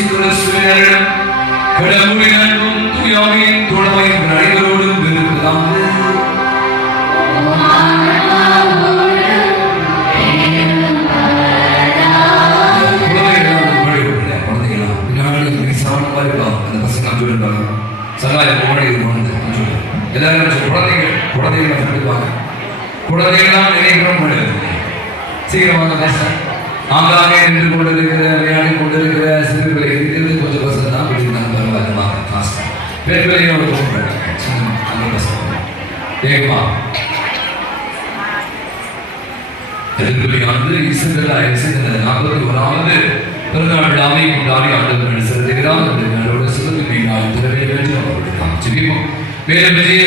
இயேசு கிறிஸ்துவின் கடவுளின் அன்பும் தூயாவின் தோழமையும் அனைவரோடும் இருக்கிறாங்க. குழந்தைகளாம் நினைக்கிறோம் சீக்கிரமாக பேச ஆங்காங்கே நின்று கொண்டிருக்கிற விளையாடி கொண்டிருக்கிற சிறுகளை இருக்கிறது கொஞ்சம் பசங்க தான் படிக்கிறாங்க. பரவாயில்லமாக காசு பெண்களையும் வேகமா எதிர்கொலியானது இசைந்தது 41வது பிறந்தநாள் விழாவை கொண்டாடி ஆண்டவர் செலுத்துகிறார். அதோட சிறப்பு நாள் திறமையை வேண்டி அவர்களுக்கு ஜெபிப்போம். மேலும் விஜய்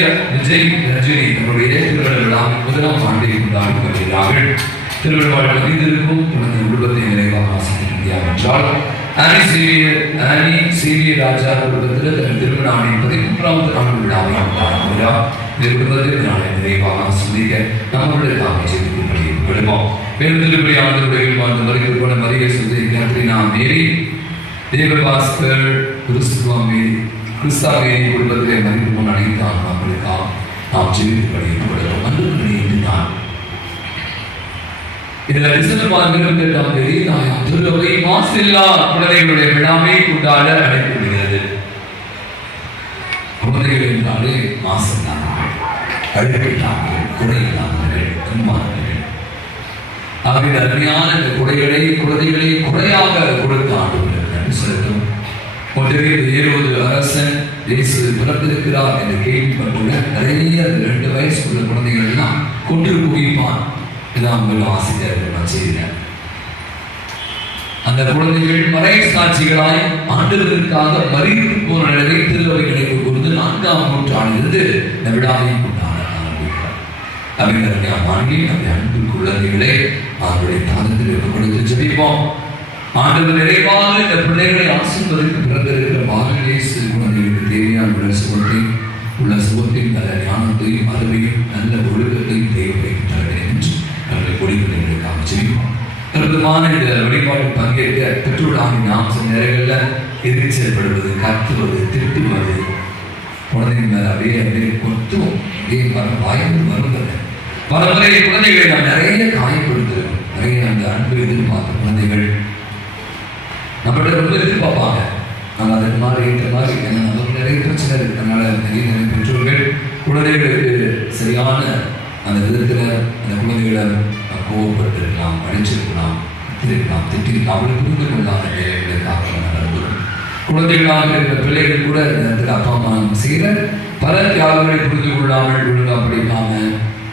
ரஜினி தன்னுடைய திருமண விழாவின் 1ஆம் ஆண்டை கொண்டாடி வருகிறார்கள். திருமண அறிந்திருக்கும் குழந்தை குடும்பத்தை நிறைவாக ஆசிரியர் என்றால் ஆனி சேவியர் ராஜா குடும்பத்தில் தன் திருமண ஆண்டின் 13வது ஆண்டு விழாவை கொண்டாடுகிறார். இந்த குடும்பத்தில் நாளை நிறைவாக ஆசிரியக்க நம்மளுடைய தாமை ஜெபிக்கும்படி விடுவோம். மேலும் திருப்பதி ஆண்டுடைய வாழ்ந்து வருகிற போன மரியை சுதை கேத்ரினா மேரி தேவபாஸ்கர் கிறிஸ்துவா மேரி கிறிஸ்தாவேரி குடும்பத்திலே மறித்து போன அனைத்து ஆன்மாக்களுக்காக நாம் ஜெபிக்கும்படி விடுவோம். அன்புக்குரிய இந்த நாள் இதில் டிசம்பர் மாதம் 28ஆம் தேதி தாயார் திருவை மாசில்லா குழந்தைகளுடைய விழாவை கொண்டாட அழைக்கப்படுகிறது. குழந்தைகள் என்றாலே மாசில்லாதவர்கள், அழுக்கில்லாதவர்கள், குறையில்லாதவர்கள், அன்பானவர்கள். ஆகவே அருமையான இந்த குழந்தைகளை குறையாக கொடுத்த ஆண்டவர்கள் செலுத்தும். ஏறுவது அரசன் இயேசு பிறந்திருக்கிறார் என்ற கேள்விப்பட்டுள்ள நிறைய 2 வயசுக்குள்ள குழந்தைகள் எல்லாம் கொண்டு குவிப்பான். இதான் உங்கள் ஆசிரியர்கள் நான் செய்கிறேன். அந்த குழந்தைகள் மறை சாட்சிகளாய் ஆண்டவருக்காக மறித்து போன நிலையை திருவை நினைவு கூர்ந்து 4ஆம் நூற்றாண்டிலிருந்து இந்த விழாவை கொண்டாட ஆரம்பிக்கிறார். அபிநயா வாங்கி அந்த அன்பு குழந்தைகளை அவருடைய தானத்தில் கொடுத்து ஜெபிப்போம். ஆண்டவர் நிறைவாக இந்த பிள்ளைகளை ஆசீர்வதித்து பிறந்திருக்கிற பாலநேசு குழந்தைகளுக்கு தேவையான உள்ள சுகத்தையும் நல்ல ஞானத்தையும் அறிவையும் நல்ல ஒழுக்கத்தையும் தேவைப்படுகின்றனர் என்று அவர்களை கொடிகளுக்காக ஜெபிப்போம். பிரபலமான இந்த வழிபாடு பங்கேற்க பெற்றோராக நாம் சில நேரங்களில் எதிர்ச்சல்படுவது, கத்துவது, திட்டுவது, குழந்தைங்க மேல அப்படியே கொத்தும் அப்படியே வாய்ப்பு வருவதில்லை. பல முறை குழந்தைகளை நாம் நிறைய காயப்படுத்துகிறோம். நிறைய அந்த அன்பு எதிர்பார்த்த குழந்தைகள் நம்மள்ட்ட ரொம்ப எதிர்பார்ப்பாங்க. நம்ம அதற்கு மாதிரி ஏற்ற மாதிரி நமக்கு நிறைய பிரச்சனை இருக்கிறதுனால நிறைய பெற்றோர்கள் குழந்தைகளுக்கு சரியான அந்த விதத்தில் அந்த குழந்தைகளை கோவப்பட்டிருக்கலாம், அடிச்சிருக்கலாம், திட்டிருக்கலாம், அவளை புரிந்து கொள்ளாத வேலைகளுக்காக நடந்துடும். குழந்தைகளாக இருக்கிற பிள்ளைகள் கூட இந்த இடத்துல அப்பா அம்மா செய்கிற பல தியாகங்களை புரிந்து கொள்ளாமல் ஒழுங்கா படிக்காம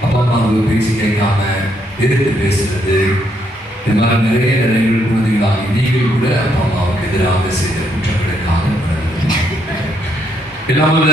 அப்பா அம்மாவுக்கு பேசி கேட்காம எதிர்த்து பேசுறது, இந்த மாதிரி நிறைய நிலைகள் குழந்தைகளாக நீங்கள் கூட அப்பா அம்மாவுக்கு எதிராக செய்த குற்றங்களுக்காக எல்லாமும்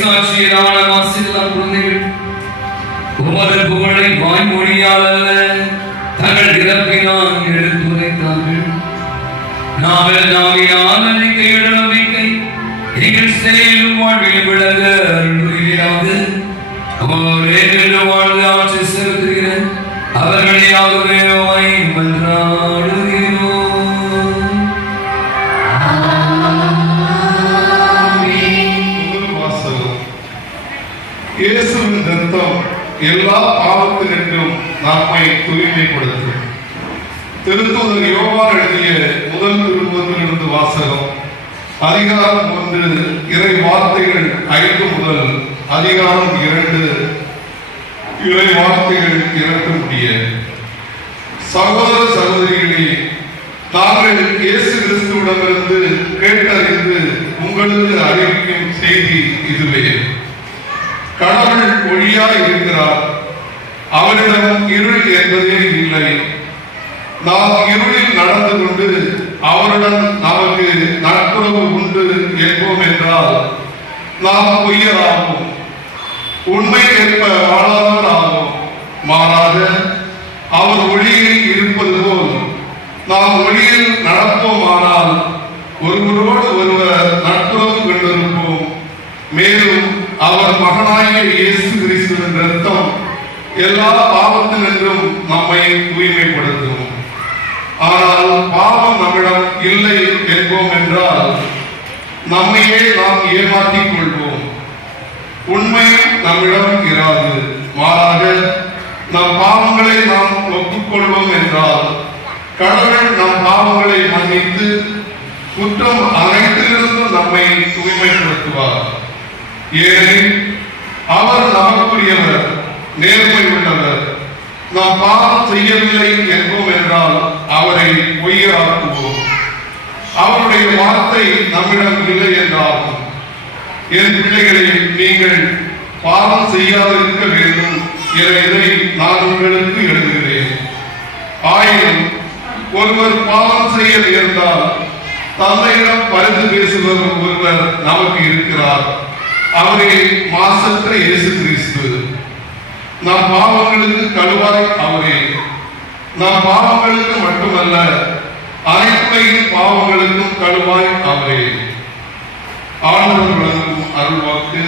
சாட்சியரான மாசில்லாம் குழந்தைகள் உமது புகழை வாய்மொழியால் அல்ல தங்கள் இறப்பினால் எடுத்துரைத்தார்கள். நாவல் நாவினால் நம்பிக்கையிட நம்பிக்கை எங்கள் செயலும் வாழ்வில் விளங்க அருள்புரிவீராக. வாழ்ந்து ஆட்சி செலுத்துகிற அவர்களையாகவே மன்றாடுகிறோம். இயேசுவின் ரத்தம் எல்லா பாவத்தினின்றும் நம்மை தூய்மைப்படுத்தும். திருத்தூதர் யோவான் எழுதிய முதல் திருமுகத்திலிருந்து வாசகம். அதிகாரம் 1 இறை வார்த்தைகள் 5 முதல் அதிகாரம் 2 இறை வார்த்தைகள் 2 முடிய. சகோதர சகோதரிகளே, நாங்கள் இயேசு கிறிஸ்துவிடமிருந்து கேட்டறிந்து உங்களுக்கு அறிவிக்கும் செய்தி இதுவே. கடவுள் ஒளியாய் இருக்கிறார், அவரிடம் இருள் என்பதே இல்லை. நாம் இருளில் நடந்து கொண்டு அவருடன் நமக்கு நட்புறவு உண்டு என்போம் என்றால் நாம் பொய்யராகும், உண்மைக்கேற்ப வாழாதவராகும். மாறாக அவர் ஒளியில் இருப்பது போல் நாம் ஒளியில் நடப்போமானால் ஒருவரோடு ஒருவர் நட்புறவு கொண்டிருப்போம். மேலும் அவர் மகனாகிய இயேசு கிறிஸ்துவின் ரத்தம் எல்லா பாவத்தினின்றும் நம்மை தூய்மைப்படுத்தும். ஆனால் பாவம் நம்மிடம் இல்லை என்போம் என்றால் நம்மையே நாம் ஏமாற்றிக் கொள்வோம், உண்மை நம்மிடம் இராது. மாறாக நம் பாவங்களை நாம் ஒப்புக்கொள்வோம் என்றால் கடவுள் நம் பாவங்களை மன்னித்து குற்றம் அனைத்திலிருந்தும் நம்மை தூய்மைப்படுத்துவார். ஏனெனில் அவர் நமக்குரியவர், நேர்மை உள்ளவர். நாம் பாவம் செய்யவில்லை என்போம் என்றால் அவரை பொய்யராக்குவோம், அவருடைய வார்த்தை நம்மிடம் இல்லை என்றாகும். என் பிள்ளைகளை, நீங்கள் பாவம் செய்யாதிருக்க வேண்டும் என இதை நான் உங்களுக்கு எழுதுகிறேன். ஆயினும் ஒருவர் பாவம் செய்ய நேர்ந்தால் தந்தையிடம் பரிந்து பேசுவர் ஒருவர் நமக்கு இருக்கிறார், அவரே மாசற்ற இயேசு கிறிஸ்து. நம் பாவங்களுக்கு கழுவாய் அவரே. நம் பாவங்களுக்கு மட்டுமல்ல, அனைத்துலகின் பாவங்களுக்கும் கழுவாய் அவரே. ஆண்டவர் வழங்கும் அருள்வாக்கு.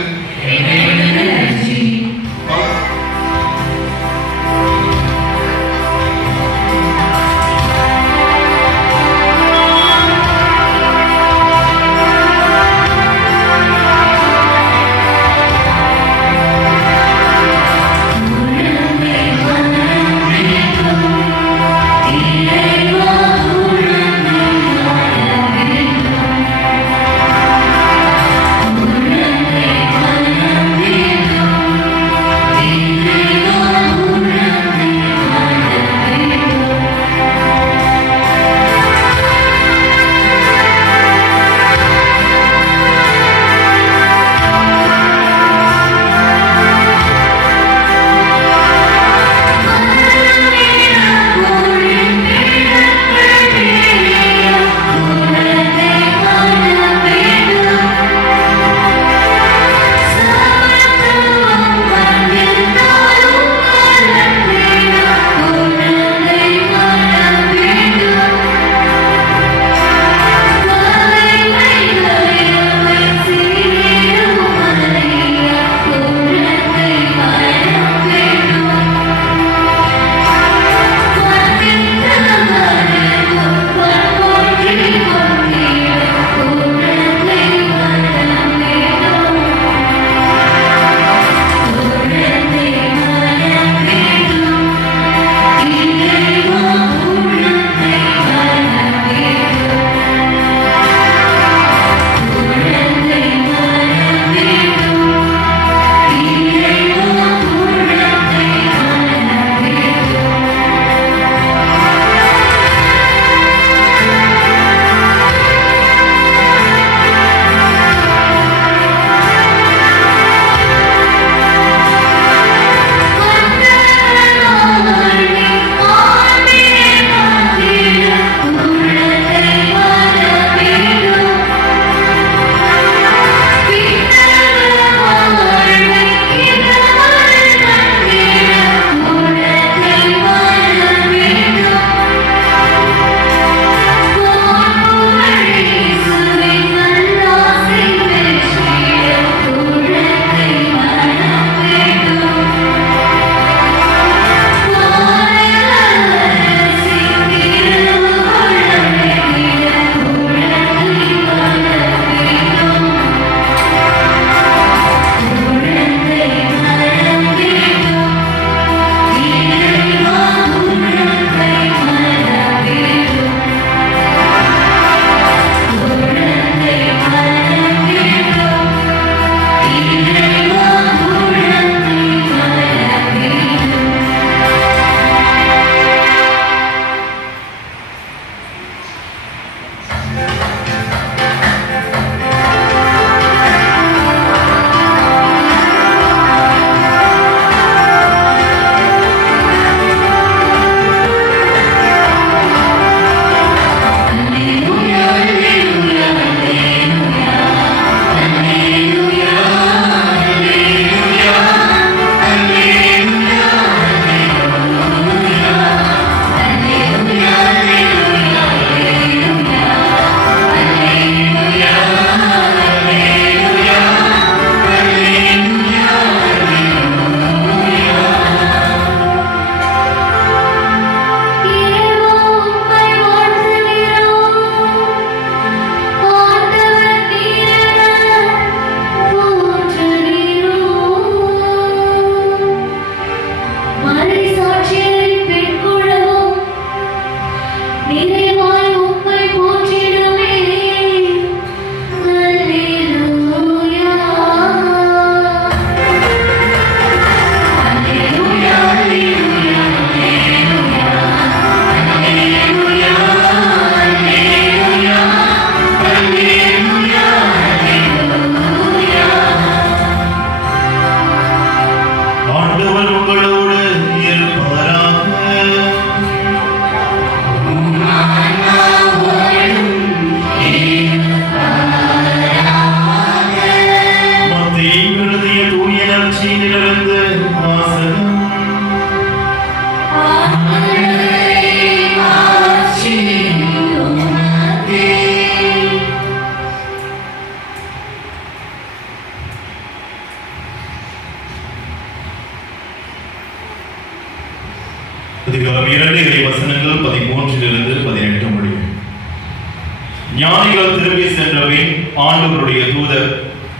ஞானிகள் திரும்பி சென்றபின் ஆண்டவருடைய தூதர்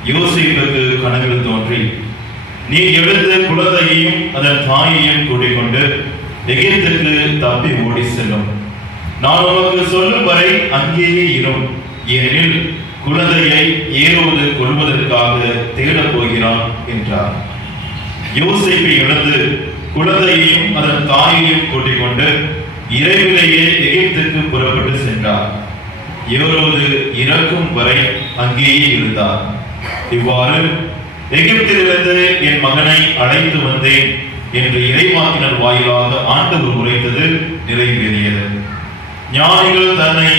யோசேப்புக்கு கனவில் தோன்றி, நீ எழுந்து குழந்தையையும் அதன் தாயையும் கூட்டிக் கொண்டு எகிப்துக்கு தப்பி ஓடி செல்லும். நான் உனக்கு சொல்லும் வரை அங்கேயே இரும், ஏனெனில் குழந்தையை ஏரோது கொள்வதற்காக தேடப் போகிறான் என்றார். யோசேப்பு எழுந்து குழந்தையையும் அதன் தாயையும் கூட்டிக் கொண்டு இரவிலேயே எகிப்துக்கு புறப்பட்டு சென்றார். ஏரோது இறக்கும் வரை அங்கேயே இருந்தார். இவ்வாறு எகிப்திலிருந்து என் மகனை அழைத்து வந்தேன் என்று இறைவாக்கினர் வாயிலாக ஆண்டவர் உரைத்தது நிறைவேறியது. ஞானிகள் தன்னை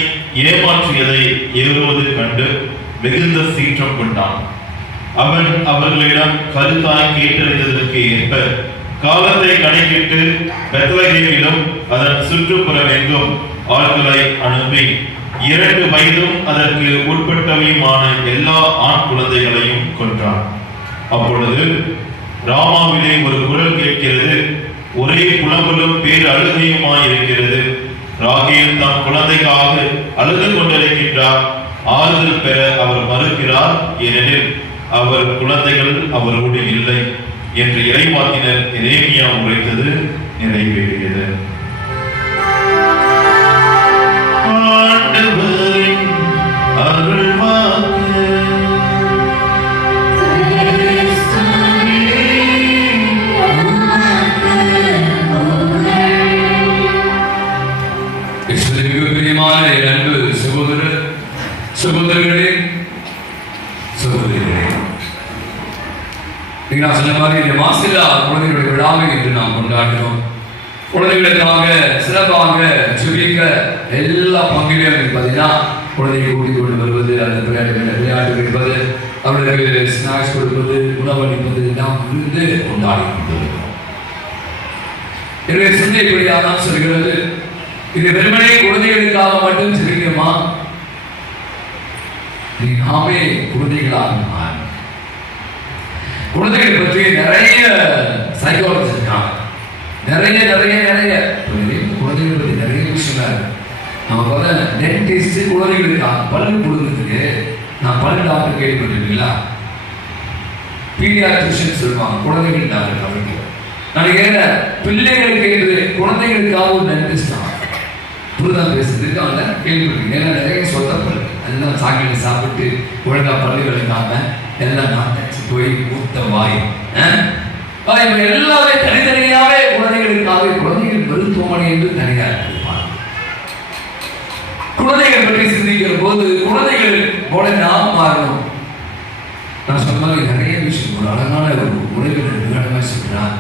ஏமாற்றியதை ஏரோது கண்டு மிகுந்த சீற்றம் கொண்டான். அவன் அவர்களிடம் கருத்தாய் கேட்டறிந்ததற்கு ஏற்ப காலத்தை கணக்கிட்டு பெத்லகேமிலும் அதன் சுற்றுப்புறம் எங்கும் ஆட்களை அனுப்பி 2 வயதும் அதற்கு உட்பட்டவையுமான எல்லா ஆண் குழந்தைகளையும் கொன்றான். அப்பொழுது ராமாவிலே ஒரு குரல் கேட்கிறது, ஒரே புலம்பலும் பேர் அழுகையுமாயிருக்கிறது. ராகேல் தம் குழந்தைக்காக அழுது கொண்டிருக்கின்றார். ஆறுதல் பெற அவர் மறுக்கிறார், ஏனெனில் அவர் குழந்தைகள் அவரோடு இல்லை என்று இறைவாக்கினர் எரேமியா உரைத்தது நிறைவேறியது. ஆண்டவரின் அருள்வாக்கு. சகோதரர்களே, நான் சொன்ன மாதிரி இந்த மாசிலா குழந்தைகளுடைய விழாவை என்று நாம் கொண்டாடினோம். குழந்தைகளுக்காக சிறப்பாக ஜெபிக்க எல்லா பங்கிலும் பார்த்தீங்கன்னா குழந்தைகளை கூட்டிக் கொண்டு வருவது, அந்த விளையாட்டு வைப்பது, அவர்களுக்கு ஸ்நாக்ஸ் கொடுப்பது, உணவளிப்பது நாம் இருந்து கொண்டாடி கொண்டிருக்கிறோம். என்னுடைய சிந்தை இப்படியாதான் சொல்கிறது, இது வெறுமனே குழந்தைகளுக்காக மட்டும் ஜெபிக்கணுமா? நாமே குழந்தைகளாக குழந்தைகளை பற்றி நிறைய சைக்காலஜி இருக்காங்க. நிறைய குழந்தைகளை பற்றி நிறைய விஷயம் நம்ம பார்த்தா டென்டிஸ்ட் குழந்தைகளுக்காக பல்லு கொடுக்கிறதுக்கு நான் பல்லு டாக்டர் கேள்விப்பட்டிருக்கீங்களா? பீடியாட்ரிஷியன் சொல்லுவாங்க, குழந்தைகள் டாக்டர். அவருக்கு நான் கேட்கிறேன், பிள்ளைகளுக்கு என்று குழந்தைகளுக்காக ஒரு டென்டிஸ்ட் தான் புரிதான் பேசுறதுக்கு அவங்கள கேள்விப்பட்டிருக்கீங்க. ஏன்னா நிறைய சொத்தப்பல் எல்லாம் சாக்லேட் சாப்பிட்டு ஒழுங்கா பல்லு விளக்காம எல்லாம் நாட்டச்சு போய் ஊத்த வாய் எல்லாமே தனித்தனியாவே குழந்தைகளுக்காக குழந்தைகள் மருத்துவமனை என்று தனியாக இருப்பாங்க. குழந்தைகள் பற்றி சிந்திக்கிற போது குழந்தைகள் போல நாம் மாறணும். நான் சொன்ன மாதிரி நிறைய விஷயம் ஒரு அழகான ஒரு உறவினர் சொல்றான்.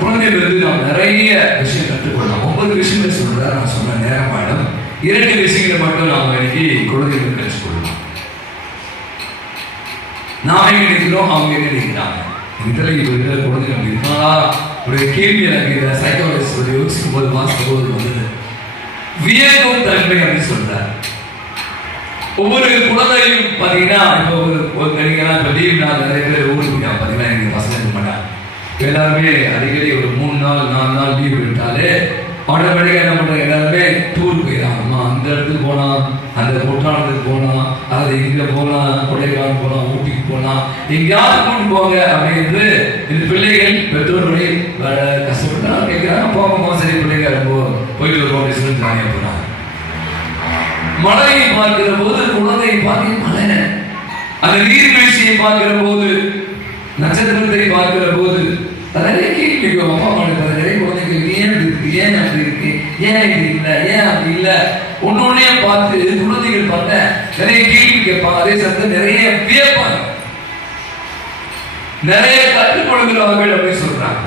குழந்தைகள் நாம் நிறைய விஷயம் கற்றுக்கொள்ளலாம். 9 விஷயங்கள் சொல்றாரு. நான் சொன்ன நேரம் ஆயிடும். 2 விஷயங்களை மட்டும் நாம் இன்னைக்கு குழந்தைகள் கற்றுக்கொள்ளலாம். நாம எங்க நிற்கிறோம், அவங்க எங்க நிற்கிறாங்க. குழந்தைகள் இருக்காங்களா? ஒரு கேள்வி எனக்கு இந்த சைக்காலஜிஸ்ட் யோசிக்கும் போது மாசம் போது வந்தது. வியக்கும் தன்மை அப்படின்னு சொல்றாரு. ஒவ்வொரு குழந்தையும் பார்த்தீங்கன்னா இப்போ ஒரு கணிக்கலாம் இப்போ லீவ் நாள் நிறைய பேர் ஊருக்கு பார்த்தீங்கன்னா எனக்கு பசங்க இருக்க மாட்டாங்க. எல்லாருமே அடிக்கடி ஒரு 3 நாள் 4 நாள் லீவ் விட்டாலே ஆட்டோமேட்டிக்காக என்ன பண்ணுறாங்க, எல்லாருமே டூர் போயிடலாம். அம்மா அந்த இடத்துக்கு போகலாம், அந்த குற்றாலத்துக்கு போகலாம், அல்லது இங்கே போகலாம், கொடைக்கானல் போகலாம், ஊட்டிக்கு போகலாம், எங்கேயாவது கூட்டு போங்க அப்படின்னு இந்த பிள்ளைகள் பெற்றோர்களை கஷ்டப்பட்டா கேட்குறாங்க. போகமா சரி பிள்ளைங்க ரொம்ப போயிட்டு வருவோம் அப்படின்னு சொல்லி ஜாலியாக போகிறாங்க. மழையை பார்க்கிற போது குழந்தையை பார்க்க மழை, அந்த நீர்வீழ்ச்சியை பார்க்கிற போது, நட்சத்திரத்தை பார்க்கிற போது நிறைய கேள்வி அப்பா அம்மா நிறைய குழந்தைகள் ஏன் இருக்கு, ஏன் அப்படி இருக்கு, ஏன் இது இல்லை, ஏன் அப்படி இல்லை, ஒன்னொன்னே பார்த்து குழந்தைகள் பார்த்த நிறைய கேள்வி கேட்பாங்க. அதே சமயத்தில் நிறைய வியப்பாங்க, நிறைய கற்றுக்கொள்கிறார்கள் அப்படின்னு சொல்றாங்க.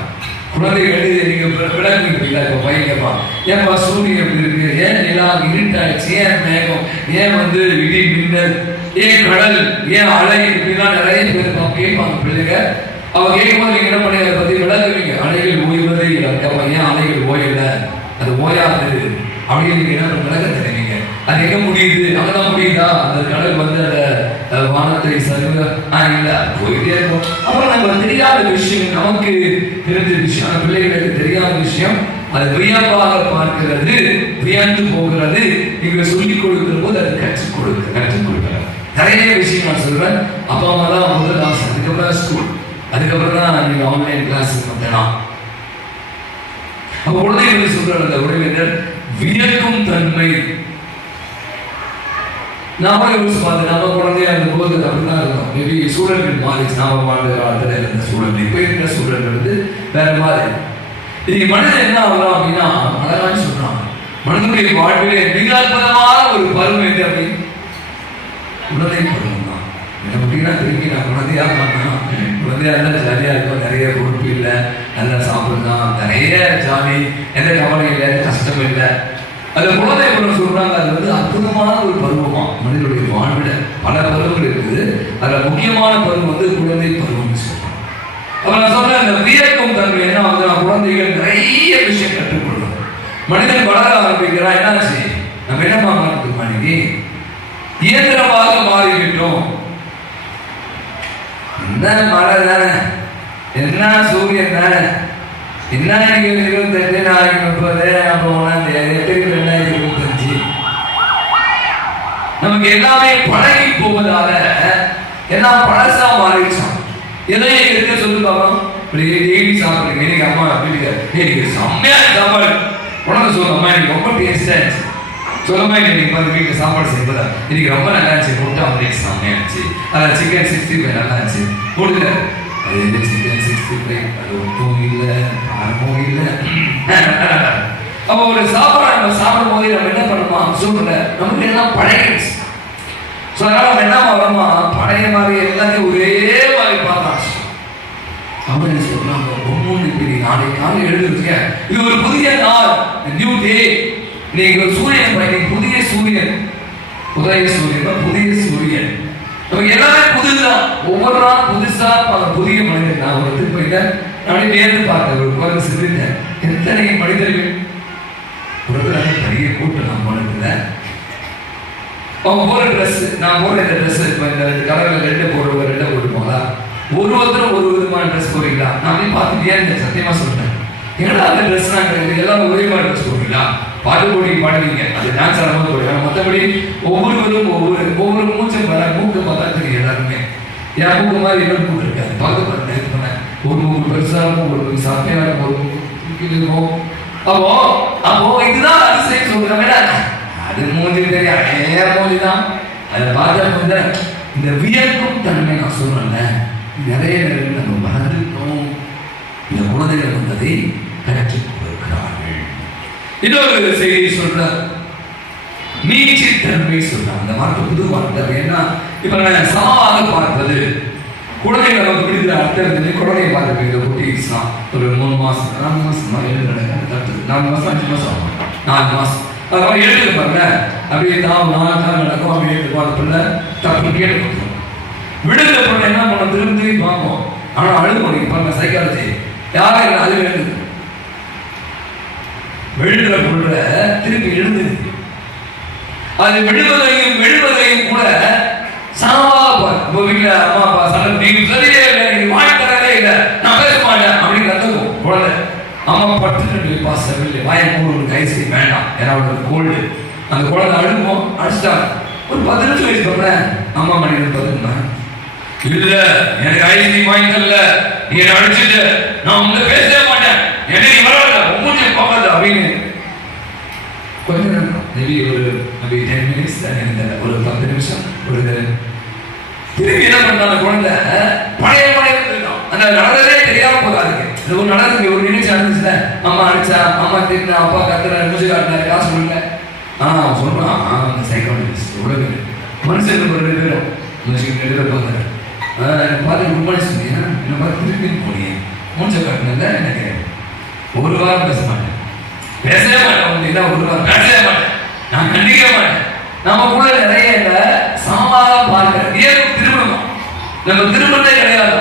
குழந்தைகள் நீங்க விளக்குறீங்களா? இப்போ பையன் கேட்பான், ஏன்பா சூரியன் எப்படி இருக்கு, ஏன் நிலா இருட்டாச்சு, ஏன் மேகம், ஏன் இடி மின்னல், ஏன் கடல், ஏன் அலை, இப்படிலாம் நிறைய பேர் கேட்பாங்க பிள்ளைங்க. அவங்க கேட்கும்போது நீங்க என்ன பண்ணி அதை பத்தி விளக்குவீங்க. அலைகள் ஓய்வதே இல்லை. ஏன் அலைகள் ஓயல, அது ஓயாது அப்படின்னு நீங்க என்ன விளக்க தெரியுங்க. அது எங்க முடியுது, அங்கதான் முடியுதா, அந்த கடல் அந்த வானத்தை சருவ இல்ல போயிட்டே இருக்கும். அப்புறம் நம்ம தெரியாத விஷயம், நமக்கு தெரிஞ்ச விஷயம், பிள்ளைகளுக்கு தெரியாத விஷயம், அது வியப்பாக பார்க்கிறது, வியந்து போகிறது. நீங்க சொல்லிக் கொடுக்கிற போது அது கற்றுக் கொடுக்கிறார். நிறைய விஷயம் நான் சொல்றேன். அப்பா அம்மா தான் முதல் ஆசை, அதுக்கப்புறம் ஸ்கூல், அதுக்கப்புறம் தான் நீங்க ஆன்லைன் கிளாஸ் வந்தலாம். அப்ப குழந்தைகள் சொல்ற அந்த உறவினர் வியக்கும் தன்மை. நாம யோசிச்சு பார்த்து நம்ம குழந்தையா இருந்த போது அப்படிதான் இருக்கும். மேபி சூழல்கள் மாறிச்சு. நாம வாழ்ந்த காலத்துல இருந்த சூழல் இப்ப இருக்கிற சூழல் வந்து வேற மாதிரி. இன்னைக்கு மனிதன் என்ன ஆகலாம் அப்படின்னா, அழகான்னு சொல்றாங்க, மனிதனுடைய வாழ்விலே மிக அற்புதமான ஒரு பருவம் எது அப்படின்னு குழந்தை பருவம் தான். என்ன அப்படின்னா திரும்பி நான் குழந்தையா பார்த்தேன், குழந்தையா இருந்தா ஜாலியா இருக்கும், நிறைய பொறுப்பு இல்லை, நல்லா சாப்பிடலாம், நிறைய ஜாலி, எந்த கவலை இல்லை, கஷ்டம் இல்லை. அது குழந்தை பருவம் சொல்றாங்க. அது வந்து அற்புதமான ஒரு பருவமா மனிதனுடைய வாழ்விட. பல பருவங்கள் இருக்குது, அதுல முக்கியமான பருவம் வந்து குழந்தை பருவம் சொல்றாங்க. அப்ப நான் சொன்ன இந்த வியக்கும் தன்மை என்ன ஆகுதுன்னா, குழந்தைகள் நிறைய விஷயம் கற்றுக்கொள்ளும். மனிதன் வளர ஆரம்பிக்கிறான், என்ன செய்யும், நம்ம என்ன மாறதுக்கு மனைவி இயந்திரமாக மாறிவிட்டோம். என்ன மழை தானே, என்ன சூரியன் தானே, என்ன 28 நாளைக்கு 30 அப்போ 2025 நமக்கு எல்லாமே பழகி போவதால எல்லாம் பழசா மாறிடுச்சோம். எதையும் எடுத்து சொல்லு பாப்போம். டெய்லி சாப்பிடுங்க, இன்னைக்கு அம்மா வீட்டுக்கு இன்னைக்கு செம்மையா சாப்பாடு உடனே சொல்லுங்க, அம்மா எனக்கு ரொம்ப டேஸ்டா இருந்துச்சு, சொல்லுமா இன்னைக்கு வந்து வீட்டில் சாப்பாடு செய்வதா இன்னைக்கு ரொம்ப நல்லா இருந்துச்சு, முட்டை ஆம்லேட் செம்மையா இருந்துச்சு, அதில் சிக்கன் 65 நல்லா இருந்துச்சு, கொடுங்க. அது என்ன சிக்கன் 65, அது ஒன்றும் இல்லை, காரமும் இல்லை. அப்போ ஒரு சாப்பாடு நம்ம சாப்பிடும் போது நம்ம என்ன பண்ணுவோம் சொல்லுங்க, நமக்கு எல்லாம் பழகிடுச்சு. ஸோ அதனால நம்ம என்ன வரமா பழைய மாதிரி எல்லாத்தையும் ஒரே மாதிரி பார்த்தாச்சு. அப்படின்னு சொல்றாங்க, ஒவ்வொன்று இப்படி நாளை காலையில் எழுதுறீங்க, இது ஒரு புதிய நாள், நியூ டே. நீங்க சூரியன் இன்னைக்கு புதிய சூரியன், உதய சூரியன், புதிய சூரியன். நமக்கு எல்லாமே புதுதான், ஒவ்வொரு நாள் புதுசா புதிய மனிதன். நான் ஒரு இடத்துக்கு போயிட்டேன், நானே நேர்ந்து பார்த்தேன், ஒரு கோயில் சிரித்தேன், எத்தனை மனிதர்கள் ஒரு பெரிய கூட்டம். நான் போனதுல அவங்க போற ட்ரெஸ், நான் போடுற இந்த ட்ரெஸ் இப்போ இந்த கலரில் ரெண்டு போட்டுப்போங்களா, ஒருத்தரும் ஒரு விதமான ட்ரெஸ் போடுறீங்களா? நான் போய் பார்த்துட்டே இருந்தேன், சத்தியமா சொல்றேன். ஏன்னா அந்த ட்ரெஸ் நாங்கள் எல்லாரும் ஒரே மாதிரி ட்ரெஸ் போடுறீங்களா? பாட்டு போட்டி பாடுவீங்க, அது டான்ஸ் ஆடும்போது போடுவாங்க. மற்றபடி ஒவ்வொருவரும் ஒவ்வொரு மூச்சும் வர மூக்கு பார்த்தா தெரியும் எல்லாருமே. என் மூக்கு மாதிரி இன்னொரு மூக்கு இருக்காது, பார்த்து பார்த்து நேற்று பண்ணேன். ஒரு மூக்கு பெருசாகும், ஒரு மூக்கு சாப்பிட்டா இருக்கும், ஒரு மூக்கு இருக்கும். அப்போ இதுதான் அதிசயம் சொல்றாங்க. அது மூஞ்சி தெரியும், மூஞ்சி தான். அதை பார்த்தா இந்த வியக்கும் தன்மை நான் சொல்றேன். நிறைய நேரங்கள் நம்ம மறந்துட்டோம். இந்த குழந்தைகள் வந்ததை கற்றுக் கொடுக்கிறார்கள். இன்னொரு செய்தியை சொல்ற மீட்சி தன்மை சொல்றாங்க. அந்த வார்த்தை புது வார்த்தை. ஏன்னா இப்ப நான் சமமாக பார்ப்பது குழந்தைகளை நமக்கு பிடிக்கிற அர்த்தம். குழந்தைய பார்த்துருக்கீங்க, குட்டீஸ்லாம் ஒரு 3 மாசம் 4 மாசம் 4 மாசம் 5 மாசம் 4 மாசம் அதெல்லாம் எழுது பாருங்க. அப்படியே தான் நடக்கும், அப்படியே எடுத்து பிள்ளை தப்பு கேட்டு கொடுத்துரும். விடுதலை பண்ண என்ன பண்ண திரும்பி பார்ப்போம். ஆனா அழுது நீங்க பாருங்க, சைக்காலஜி யாரும் அது எழுது விழுதுல பொருளை திருப்பி எழுது. அது விழுவதையும் கூட சமமாக வீட்டுல அம்மா அப்பா சண்டை, நீங்க சரியே இல்லை, நீங்க வாங்கி தரவே இல்லை, நான் பேச மாட்டேன் அப்படின்னு கத்துக்கும் குழந்தை. அம்மா படுத்துட்டு பாசவில்லை, வாயை மூணு ஐஸ்கிரீம் வேண்டாம், ஏன்னா கோல்டு. அந்த குழந்தை அழுவோம், அடிச்சிட்டாங்க. ஒரு 10 நிமிஷம் வயசு பண்ணேன், அம்மா மணிக்கு பார்த்துருந்தேன். இல்ல எனக்கு ஐஸ்கிரீம் வாங்கி தரல, நீ என்ன அடிச்சுட்டு நான் உங்களை பேசவே மாட்டேன், என்ன நீ வராத மூஞ்சி பார்க்காத அப்படின்னு கொஞ்ச நேரம் ஒரு 10 மினிட்ஸ் ஒரு 10 நிமிஷம் ஒரு திரும்பி என்ன பண்ண குழந்தை பழைய அந்த நடந்ததே தெரியாம போகாதுங்க. இது ஒரு நடந்துங்க, ஒரு நினைச்சு நடந்துச்சுல, அம்மா அடிச்சா, அம்மா திட்டினா, அப்பா கத்துற, மூச்சு காட்டினாரு, காசு கொடுக்கல. சொல்றான் அந்த சைக்காலஜிஸ்ட் உலக மனுஷன் ஒரு 2 பேரும் போகிறாரு. பார்த்து குட் மார்னிங் சொன்னீங்க, என்ன பார்த்து திருப்பி போனீங்க, மூச்சை காட்டினல எனக்கு 1 வாரம் பேச மாட்டேன், பேசவே மாட்டேன், 1 வாரம் பேசவே மாட்டேன், நான் கண்டிக்கவே மாட்டேன். நமக்குள்ள நிறைய சமமாக பார்க்க ஏன் திருமணம், நம்ம திருமணத்தை கிடையாது,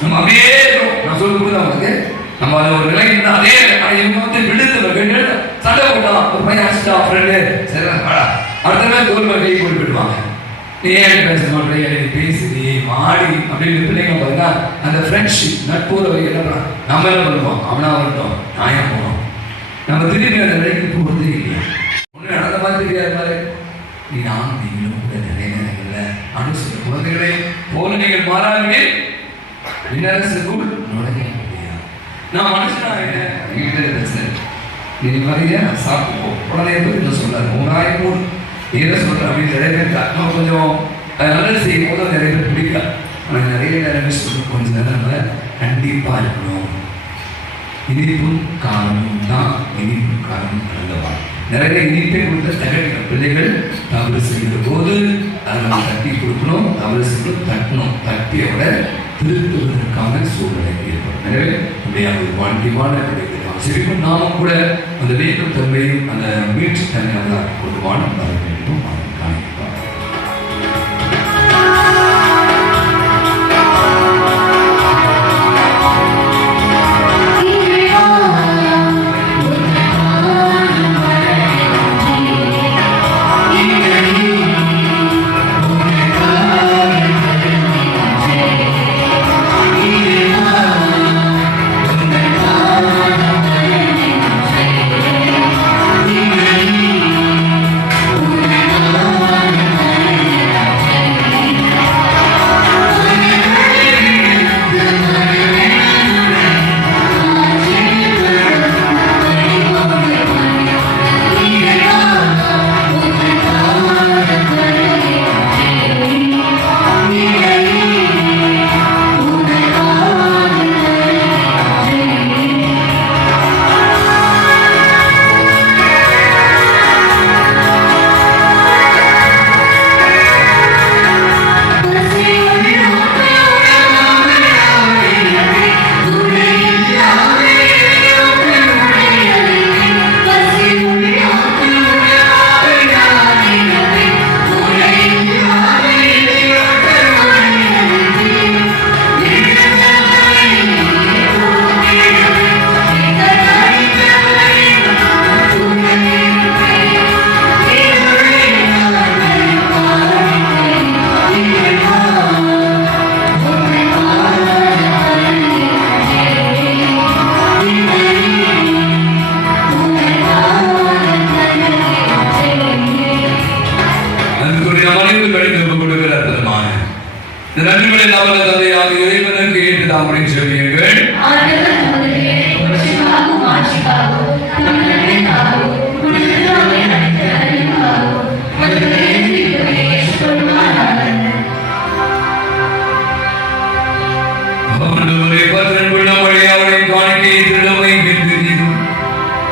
நம்ம அப்படியே இருக்கும். நான் சொல்லி கொடுத்தா உங்களுக்கு நம்ம அதை ஒரு நிலை இருந்தா அதே இவங்க வந்து விடுதலை சண்டை போட்டான், ஒரு பையன் அடிச்சுட்டா ஃப்ரெண்டு, சரி அடுத்த நாள் கோல் கை போட்டுவிடுவாங்க. நீ ஏன் பேச மாட்டேன், எனக்கு பேசுதி மாடி அப்படின்னு பிள்ளைங்க பார்த்தா அந்த ஃப்ரெண்ட்ஷிப் நட்புறவை என்ன நம்ம என்ன பண்ணுவோம், அவனா வரட்டும் நான் ஏன் போனோம், நம்ம திரும்பி அந்த நிலைக்கு போகிறதே இல்லையா? ஒன்று நடந்த மாதிரி தெரியாத மாதிரி நீங்களும் கூட நிறைய நேரங்கள்ல அனுசர குழந்தைகளை போல நீங்கள் மாறாமே விண்ணரசுக்குள் நுழைய முடியாது. நான் மனுஷனாக வீட்டில் பிரச்சனை நீ மாதிரியா சாப்பிட்டு உடனே இன்னும் சொல்லாரு 3000 ஏதோ சொல்றேன் அப்படின்னு நிறைய பேர் நம்ம கொஞ்சம் நல்லது செய்யும் போது நிறைய பேர் பிடிக்காது. ஆனால் நிறைய நேரமே சொல்லும் கொஞ்சம் நேரம் நம்ம கண்டிப்பாக இருக்கணும். இனிப்பும் காரணமும் தான் இனிப்பும் காரணம் அல்லவா? நிறைய இனிப்பை கொடுத்த தகட்டின பிள்ளைகள் தவறு செய்கிற போது அதை நம்ம தட்டி கொடுக்கணும். தவறு செய்யணும், தட்டணும். தட்டியோட திருத்துவதற்கான சூழ்நிலை ஏற்படும். எனவே அப்படியான ஒரு வாழ்க்கையான கிடைக்கலாம். சிரிப்பும் நாமும் கூட அந்த வேகம் தன்மையும் அந்த மீட்சி தன்மையாக ஒரு வானம் வர வேண்டும். காணிப்பார்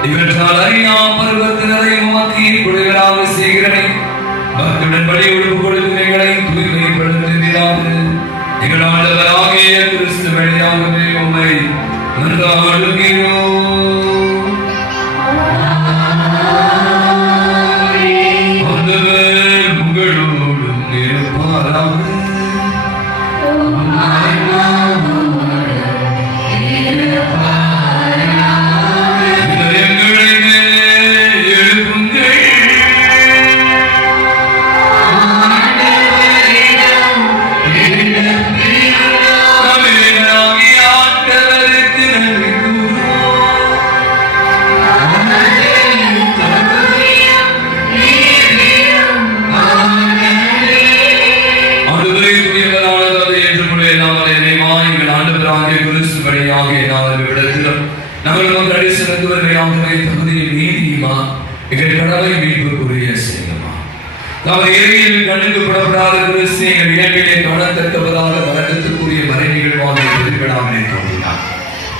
இவற்றால் அறியா பருவத்தினரை உமக்கு ஈடுபடுகிறாக செய்கிறனை பக்துடன் பலி உடுப்பு கொடுக்கும் எங்களை தூய்மைப்படுத்துகிறார். எங்கள் ஆண்டவராகிய கிறிஸ்து வழியாகவே உம்மை மன்றாடுகிறோம். ஆண்டவர் உங்களோடும் இருப்பாராக.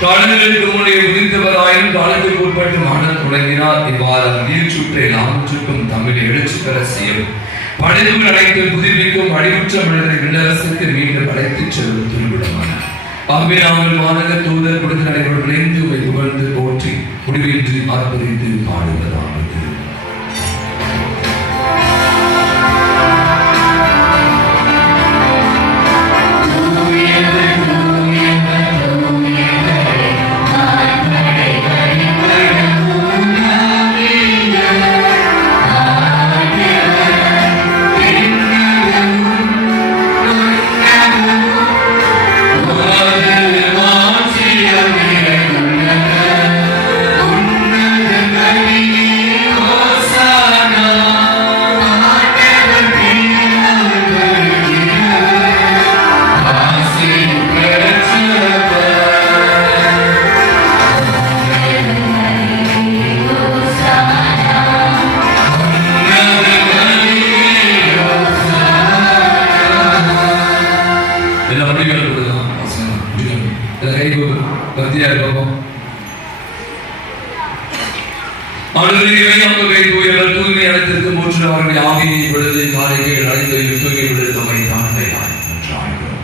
காலங்களுக்கு முன்னே உதிர்ந்தவராயும் காலத்துக்கு உட்பட்டு மாணவர் தொடங்கினார். இவ்வாறு நீர் சுற்றை நாமச்சுக்கும் தமிழை எழுச்சி பெற செய்யும் படைப்புகள் அனைத்து புதுப்பிக்கும் அடிமுற்ற மனிதரை விண்ணரசுக்கு மீண்டும் அழைத்துச் செல்லும் திருவிடமான ஆகவே நாங்கள் மாநகர் தூதர் கொடுத்த நடைபெறும் விளைந்து புகழ்ந்து போற்றி முடிவின்றி ஆர்ப்பரித்து பாடுவதானது. உன்னத பத்தியா இருப்போம். தூய்மை அனைத்திற்கு மூன்று அவர்கள் ஆவியை விடுதலை காலைகள் அழைத்து தூய்மை விடுதலை தாண்டையாய் என்றார்கள்.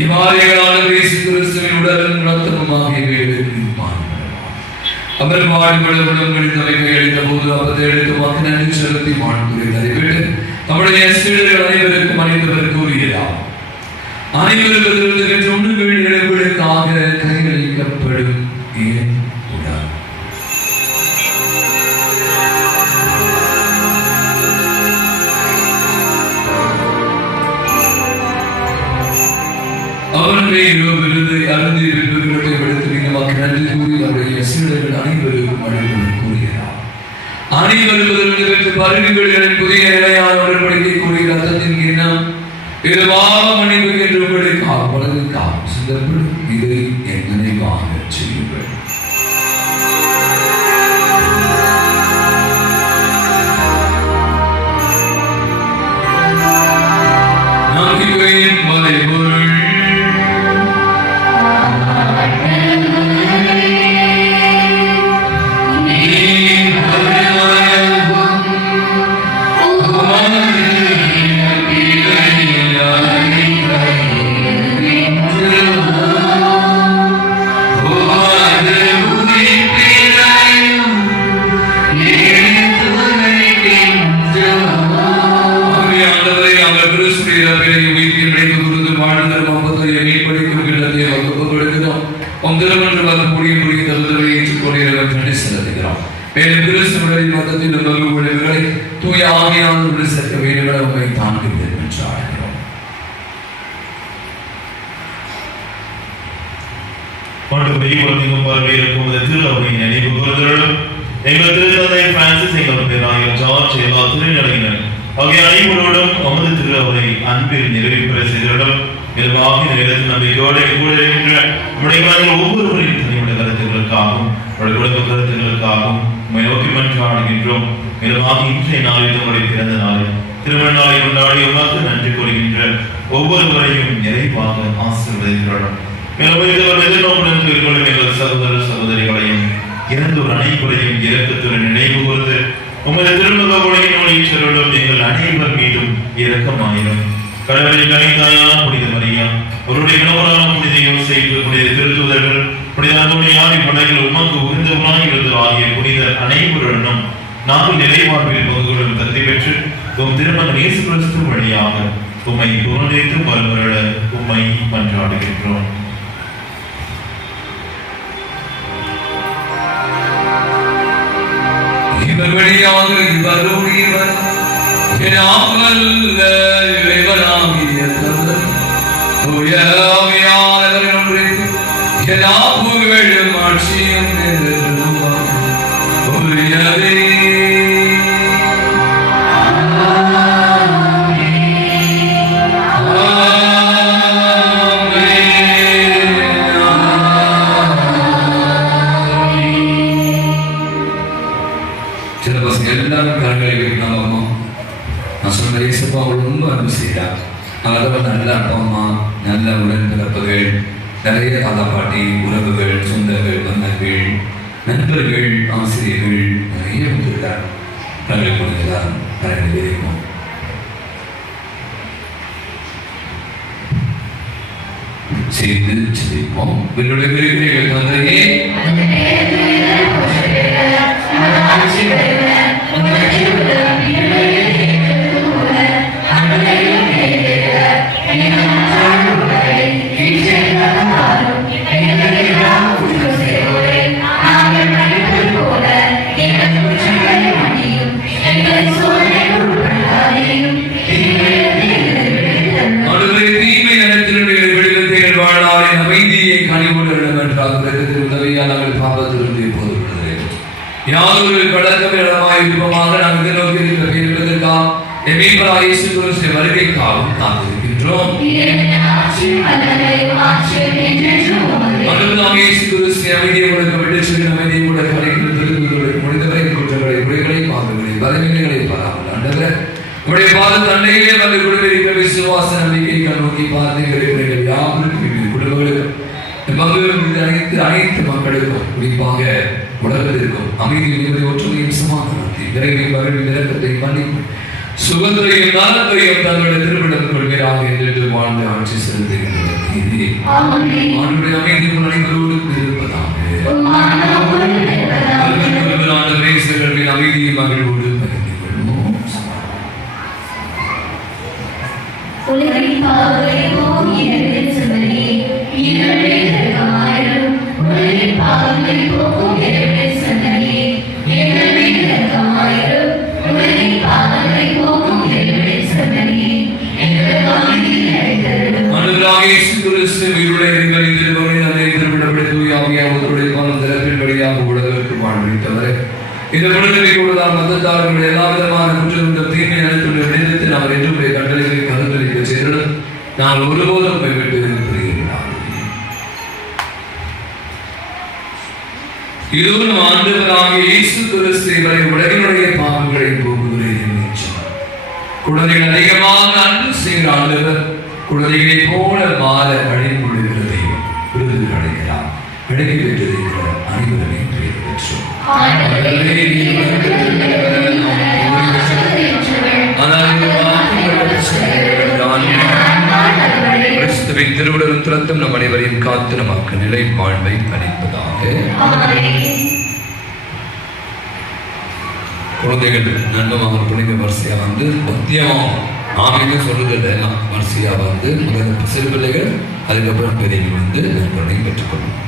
இவ்வாறுகளான இயேசு கிறிஸ்துவின் உடலும் ரத்தமும் ஆகியவைகளுக்கு அவர் வாழ்வுடன் கையெழுத்த போது அப்பத்தை எடுத்து மக்கள் நன்றி செலுத்தி வாழ்ந்துள்ளதை விட்டு நம்முடைய சீடர்கள் அனைவருக்கும் அனைவருக்கு உரியதாம். அனைவரும் ஒன்றுகள் இழப்புகளுக்காக கையளிக்கப்படும் ஏன் உடல் அவருடைய விருது அருந்தி விருதுகளை விடுத்து மக்கள் நன்றி கூறி அவருடைய சீடர்கள் அனைவருக்கும் அழைப்பு கூறுகிறார். அனைவரும் பெற்று பருவிகளின் புதிய நிலையான உடன்படிக்கை கூறிய ரத்தத்தின் கிண்ணம் இது பாவம் மன்னிப்பு என்று உங்களுக்காக பலருக்காக சிந்தப்படும். இதை என் நினைவாக செய்யுங்கள். நம்பிக்கையின் மலைபொருள் அன்பில் நிறைவேற செய்திடம் நம்பிக்கையோடு கூட இருக்கின்ற ஒவ்வொருவரின் தனியுடைய கருத்துக்களுக்காகவும் குடும்ப கருத்துக்களுக்காகவும் நோக்கி மன்றாடுகின்றோம். இன்றைய நாளில் உங்களுடைய பிறந்த நாளில் திருமண நாளை கொண்டாடி உமக்கு நன்றி கூறுகின்ற ஒவ்வொருவரையும் நிறைவாக ஆசீர்வதிக்கிறோம். எதிர்நோக்குடன் எங்கள் சகோதர சகோதரிகளையும் இறந்தோர் அனைவரையும் இரக்கத்துடன் நினைவு கூர்ந்து உமது திருமுக ஒளியின் செல்லும் எங்கள் அனைவர் மீதும் இரக்கமாயிரும். கடவுளின் கனிதாயான புனித மரியா, அவருடைய கணவரான புனித யோசேப்பு, புனித திருத்தூதர்கள், புனித அந்தோனியார் படைகள் உமக்கு உகந்தவராய் இருந்து ஆகிய புனித அனைவருடனும் நாங்கள் நிறைவாழ்வில் பங்குகளும் தந்தை பெற்று உம் திருமகன் இயேசு கிறிஸ்து வழியாக உம்மை புகழ்ந்து மறுமருள உம்மை மன்றாடுகின்றோம். இவர் வழியாக இவரோடு இவர் இறைவனாகிய தந்தை தூய ஆவியானவரின் ஒன்றில் எல்லா புகழும் ஆட்சியும் உரியதே. சில பசங்க எல்லாரும் கரங்களை வைக்கணும். நான் சொன்ன இயேசுப்பா அவள் ரொம்ப அன்பு செய்கிறார். அவர் நல்ல அப்பா அம்மா, நல்ல உடன்பிறப்புகள், நிறைய தாத்தா பாட்டி, உறவுகள், சொந்தங்கள், பந்தங்கள், நண்பர்கள், ஆசிரியர்கள் நிறைய வந்துள்ளார். கரங்களை கொடுக்கிறார். கரங்களை விதைக்கும். சேர்ந்து சிரிப்போம். என்னுடைய விருதுகள் தந்தையே யாதொரு கடற்கரை இடமாய் விருப்பமாக நாம் எதிர்நோக்கி இருப்பதற்காக வருகைக்காகவும் காத்திருக்கின்றோம். அமைதியை கொடுக்க விட்டு அமைதியை கூட முடிந்தவரை குற்றங்களை குறைகளை பாதுகளை பலவீனங்களை பாராமல் ஆண்டவர் உடைய பாத தண்டையிலே வந்து கொடுத்திருக்கிற விசுவாச நம்பிக்கை நோக்கி பார்த்து யாவருக்கும் குடும்பங்களுக்கும் அனைத்து மக்களுக்கும் குறிப்பாக உலகத்திற்கும் அமைதி, நிம்மதி, ஒற்றுமையும் சமாதானத்தை, விரைவில் மகிழ்வு, இரக்கத்தை, மன்னிப்பு, சுகத்தையும் நலத்தையும் தங்களுடைய திருவிடம் கொள்கிறாக என்று வாழ்ந்து ஆட்சி செலுத்துகின்றது. ஆண்டுடைய அமைதி அனைவரோடு இருப்பதாக. அமைதியை மகிழ்வோடு பகிர்ந்து கொள்வோம். உலகின் பாவங்களை போக்கி செல்வனே, என்னுடைய இரக்கமாயிரும். உலகின் பாவங்களை போக்கி செல்வனே, என்னுடைய இரக்கமாயிரும். உலகின் பாவங்களை போக்கி செல்வனே, எங்களுக்காக நீர் ஆண்டவராகிய இயேசு கிறிஸ்து உயிருள்ள எங்களின் திருமகனை அதை திருவிடப்பட தூய ஆவியானவருடைய பாதம் திறப்பின் வழியாக உலகிற்கு வாழ்வளித்தவரே, இந்த உலகத்தை கூடதான் மதத்தாளர்களுடைய எல்லா விதமான குற்றங்கள் தீமை அனைத்துடைய விடயத்தை நாம் என்றுடைய கட்டளைகளை கருத்தளிக்க செய்து நான் ஒருபோதும் கைவிட்டு இருக்கிறார். இதுவும் ஆண்டவராகிய இயேசு கிறிஸ்து இவரை உலகினுடைய பாவங்களை போக்குகிறேன். குழந்தைகள் அதிகமாக அன்பு செய்கிற ஆண்டவர் குழந்தைகளை போல மாற வழிபடுகிற தெய்வம் விருது அழைக்கிறார். கிடைக்க பெற்றிருக்கிற அனைவரையும் பெயர் பெற்றோம். கிறிஸ்துவின் திருவுடலும் திறத்தும் நம் அனைவரையும் காத்து நமக்கு நிலை வாழ்வை அளிப்பதாக. குழந்தைகள் நண்பமாக புனித வரிசையா வந்து பத்தியமாக ஆமைன்னு சொல்றது எல்லாம் வரிசையா வந்து முதல்ல சிறு பிள்ளைகள், அதுக்கப்புறம் பெரியவர்கள் வந்து நண்பனை பெற்றுக்கொள்ளும்.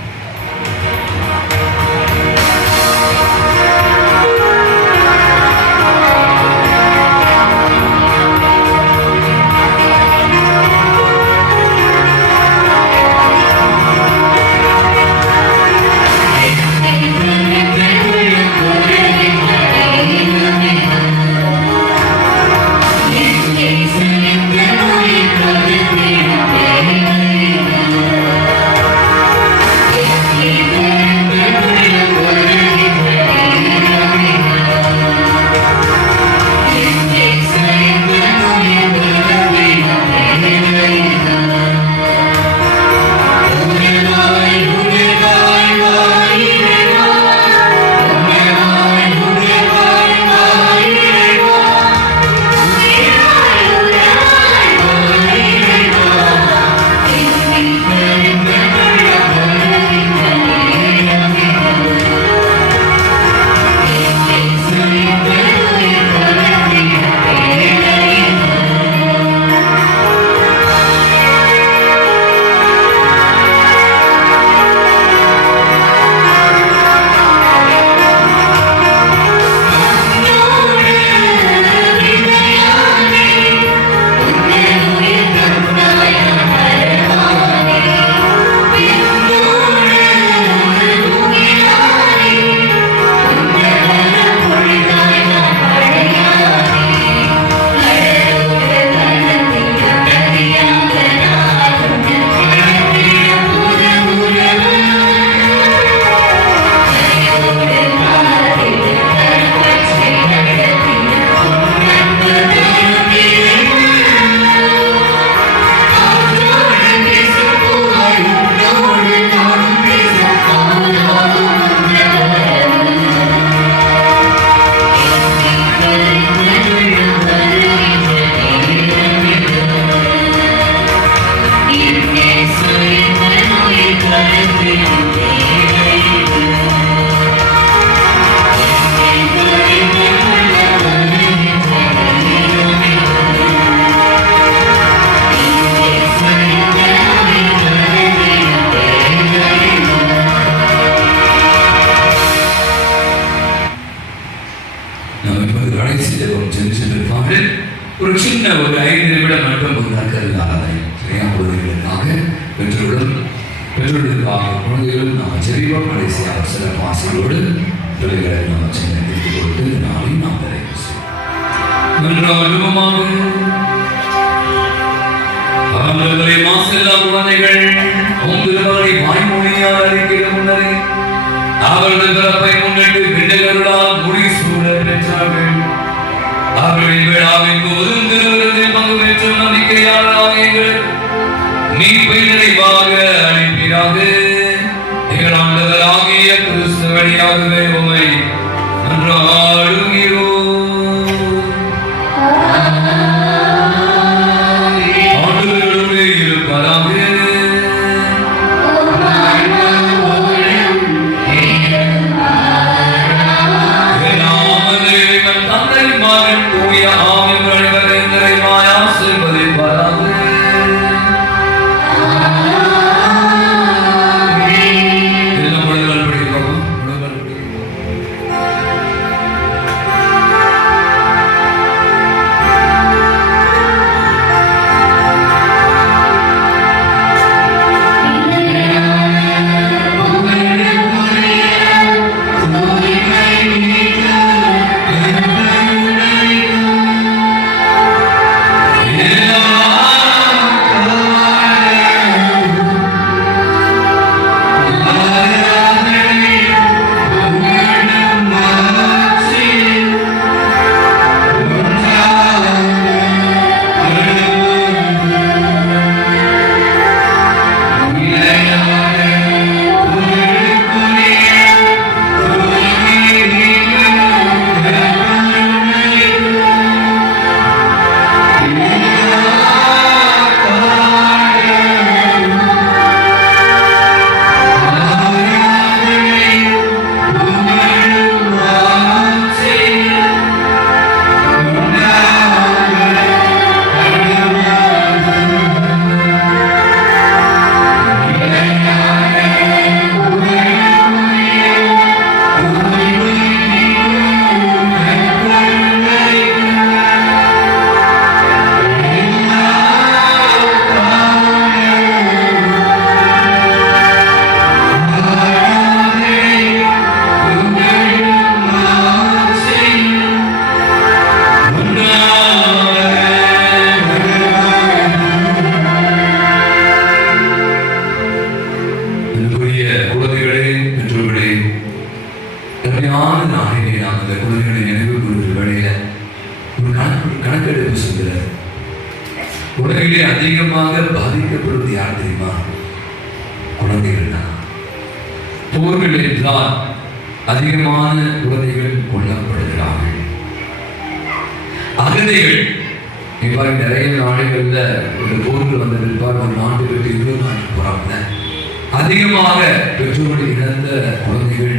ஒரு சின்ன ஒரு 5 நிமிடம் மட்டும் ஒரு குழந்தைகளுக்காக பெற்றோர்களுக்காக குழந்தைகளும் நாம் ஜெபிப்போம். கடைசியாக சில வாசிகளோடு பிள்ளைகளை நாம் சின்ன கொடுத்து நாளை நாம் நிறைவு செய்வோம். மாசெல்லா குழந்தைகள் உங்களை வாய்மொழியால் அறிக்கிற முன்னரே அவரது பிறப்பை முன்னிட்டு பிள்ளைகளால் முடிசூட பெற்றார்கள். அவர்களின் விழாவின் போதும் திருவிருந்தில் பங்கு பெற்ற நம்பிக்கையாளராக எங்கள் மீட்பை நிறைவாக அளிப்பீராக. வழியாகவே உம்மை அன்றாடுகிறோம். ஆண்டவரோடு இருப்பாராக. தந்தை மகன் தூய ஆவியின் நிறைவாய் ஆசீர்வதிப்பாராக. உலகிலே அதிகமாக பாதிக்கப்படுவது யார் தெரியுமா? குழந்தைகள் தான். போர்கள் என்றால் அதிகமான குழந்தைகள் கொல்லப்படுகிறார்கள். அகதிகள் இவ்வாறு நிறைய நாடுகள்ல ஒரு போர்கள் வந்த பிற்பாடு ஒரு நாட்டு விட்டு இன்னொரு நாட்டுக்கு போறாங்க. அதிகமாக பெற்றோர்கள் இழந்த குழந்தைகள்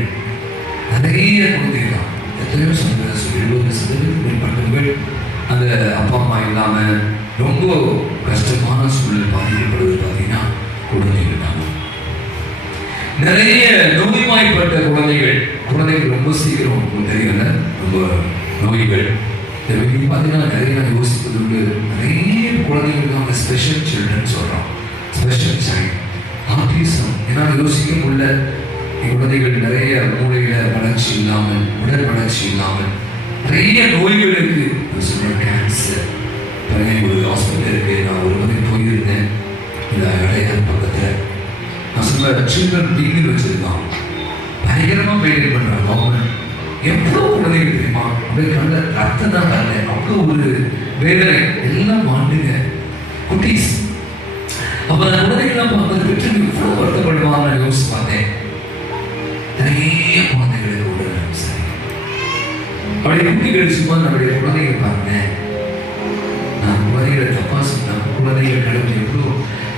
நிறைய குழந்தைகள் தான். எத்தனையோ 70% மேற்பட்டவர்கள் அந்த அப்பா அம்மா இல்லாம ரொம்ப கஷ்டமான சூழல் பாதிக்கப்படுவது பார்த்தீங்கன்னா குழந்தைகள் தான். நிறைய நோய்வாய்ப்பட்ட குழந்தைகள் ரொம்ப சீக்கிரம் தெரியல, ரொம்ப நோய்கள் பார்த்தீங்கன்னா நிறைய யோசிப்பது உண்டு. நிறைய குழந்தைகள் தான் ஸ்பெஷல் சில்ட்ரன் சொல்றோம், ஸ்பெஷல் சைல்டு ஆட்டிசம். என்னால் யோசிக்க முடியல. குழந்தைகள் நிறைய மூளையில வளர்ச்சி இல்லாமல், உடல் வளர்ச்சி இல்லாமல் நிறைய நோய்களுக்கு சொல்ற கேன்சர். ஒரு ஹாஸ்பிட்டல் இருக்கு, நான் ஒரு முறை போயிருந்தேன். இந்த இடையார் பக்கத்தில் நான் சொல்ல சில்ட்ரன் வீடு வச்சிருக்கான். பயங்கரமா மெயின்டைன் பண்றாங்க கவர்மெண்ட். எவ்வளவு குழந்தைகள் தெரியுமா? அப்படியே கண்ட ரத்தம் தான் வரல, அவ்வளோ ஒரு வேதனை. எல்லாம் வாண்டுங்க குட்டீஸ். அப்ப அந்த குழந்தைகள்லாம் பார்த்து பெற்று இவ்வளவு வருத்தப்படுவாங்க. நான் யோசிச்சு பார்த்தேன். நிறைய குழந்தைகளுக்கு உடல் சரி அப்படியே குட்டி கழிச்சும்போது நம்முடைய குழந்தைகள் பாருங்க. நான் குழந்தைகளை தப்பா சொன்னா குழந்தைகள் கடவுள்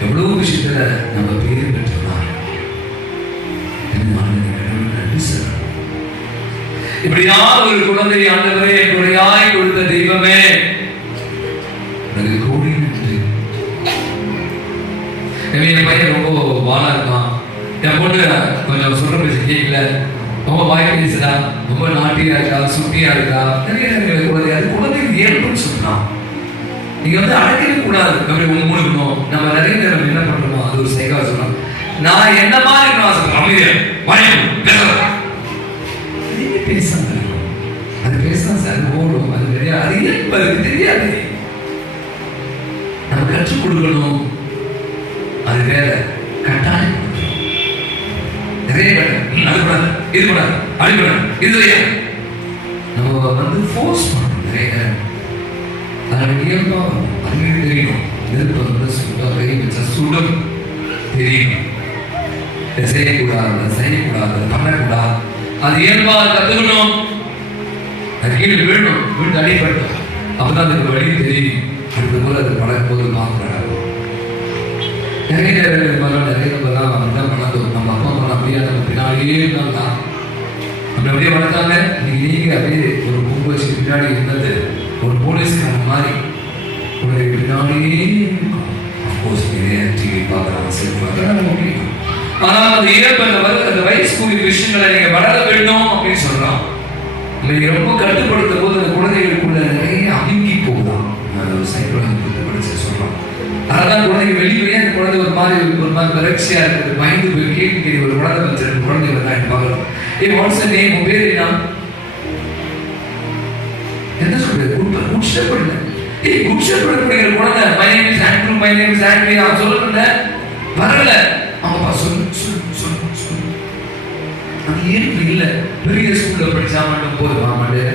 எவ்வளவு விஷயத்துல நம்ம பேர் பெற்றோம். நன்றி சார். இப்படியாவது ஒரு குழந்தை ஆண்டவரே குறையாய் கொடுத்த தெய்வமே எனக்கு கோடி நன்றி. என் பையன் ரொம்ப வாழா இருக்கான். என் பொண்ணு கொஞ்சம் சொல்ற பேச்சு கேட்கல, ரொம்ப வாய் பேசுறா, ரொம்ப நாட்டியா இருக்கா, சுட்டியா இருக்கா. நிறைய குழந்தைங்க இயல்புன்னு சொல்றான். நீங்க அடக்கவே கூடாது, அப்படி முழுக்கணும். நம்ம நிறைய நேரம் என்ன பண்றோமோ அது ஒரு சைகா சொல்லலாம். நான் என்ன மாதிரி பேசாம இருக்கும், அது பேசலாம் சார் ஓடும். அது நிறைய அது இயல்பு தெரியாது. நம்ம கற்றுக் கொடுக்கணும், அது வேற. கட்டாயம் நிறைய அதுக்கூடாது, இது கூடாது, அடிக்கூடாது, இது நம்ம ஃபோர்ஸ் பண்ணணும் நிறைய நேரம். அதோட இயல்பா அதுவே தெரியணும். நெருப்பு சுடும் தெரியணும். செய்யக்கூடாது, செய்யக்கூடாது, பண்ணக்கூடாது. அது இயல்பா கத்துக்கணும். அது கீழே விழணும், விழுந்து அடிப்படும். அப்பதான் அதுக்கு வழி தெரியும். அடுத்த முறை அது நடக்கும்போது பார்க்கிறாங்க. நிறைய நிறைய நம்பலாம் அப்படிதான் வளர்ந்தோம். நம்ம அப்பா அம்மா அப்படியே நம்ம பின்னாடியே இருந்தாங்க. அப்படி அப்படியே வளர்த்தாங்க. நீங்க அப்படியே ஒரு கும்பு வச்சு பின்னாடி இருந்தது ஒரு போலீஸ்காரன் மாதிரி ஒரு பின்னாடியே டிவி பார்க்கலாம், செல் பார்க்கலாம். ஆனா அந்த இயல்பு அந்த வயசுக்குரிய விஷயங்களை நீங்க வளர வேண்டும் அப்படின்னு சொல்றான். நீங்க ரொம்ப கட்டுப்படுத்தும் போது அந்த குழந்தைகளுக்குள்ள நிறைய அமுங்கி போகுதான். சைக்கிள் படிச்சு சொல்றோம். அதனால குழந்தைங்க வெளியே அந்த குழந்தை ஒரு மாதிரி வறட்சியா இருக்குது, பயந்து போய் கேட்க ஒரு குழந்தை வச்சு குழந்தை வந்தாங்க பார்க்கலாம். வாட்ஸ் நேம், உன் பேர் என்ன சொல்றது? Good shepherd. குட் ஷெப்பர்ட் படிக்கிற குழந்தை my name is Andrew, my name is Andre அவன் சொல்லுங்க வரல. அவங்க சொல்லு அது ஏற்பு இல்லை. பெரிய ஸ்கூல்ல படிச்சா மட்டும் போதுமா மாட்டே.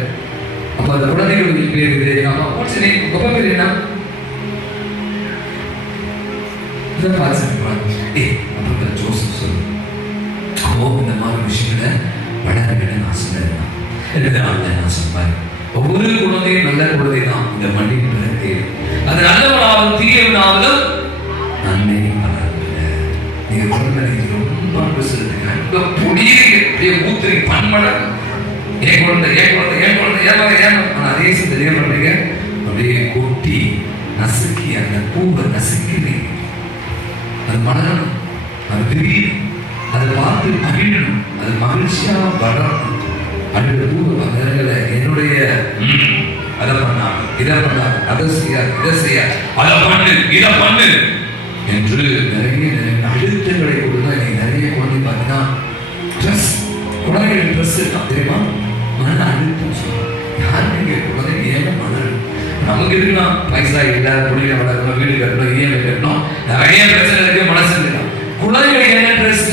அப்ப அந்த குழந்தைகளுக்கு பேர் இது. நம்ம வாட்ஸ் நேம், உங்க பேர் என்ன? ஜோசப் சொல்லு. அப்போ இந்த மாதிரி விஷயங்களை வளர்க்கணும்னு நான் சொன்னேன். நான் சொன்னேன் ஒவ்வொரு குழந்தையும் நல்ல குழந்தை தான் இந்த மண்ணின் பிறகு. அது நல்லவனாலும் தீயவனாலும் நன்மை வளரவில்லை. நீங்க குழந்தை ரொம்ப பேசுறதுங்க அங்க புடியீங்க, அப்படியே ஊத்துறீங்க பன்மடம். ஏன் குழந்தை ஆனா அதே தெரிய பண்றீங்க. அப்படியே கொட்டி நசுக்கி அந்த பூவை நசுக்கிறீங்க. அது மலரணும், அது விரியணும், அதை பார்த்து மகிழணும், அது மகிழ்ச்சியா வளரணும். அடுத்த பூவை பகல்களை என்னுடைய அதை பண்ணாங்க, இதை பண்ணாங்க, அதை செய்ய, இதை செய்ய, அதை பண்ணு, இதை பண்ணு என்று நிறைய அழுத்தங்களை கொடுத்தா. நிறைய குழந்தை பார்த்தீங்கன்னா ட்ரெஸ், குழந்தைகள் ட்ரெஸ் இருக்கான் தெரியுமா? மன அழுத்தம் சொல்லுவோம். யாருமே குழந்தைங்க ஏன் மன நமக்கு இருக்கலாம். பைசா இல்லை, புள்ளிகளை வளர்க்கணும், வீடு கட்டணும், இஎம்ஐ கட்டணும், நிறைய பிரச்சனை இருக்கு, மனசு இருக்கலாம். குழந்தைகள் என்ன ட்ரெஸ்?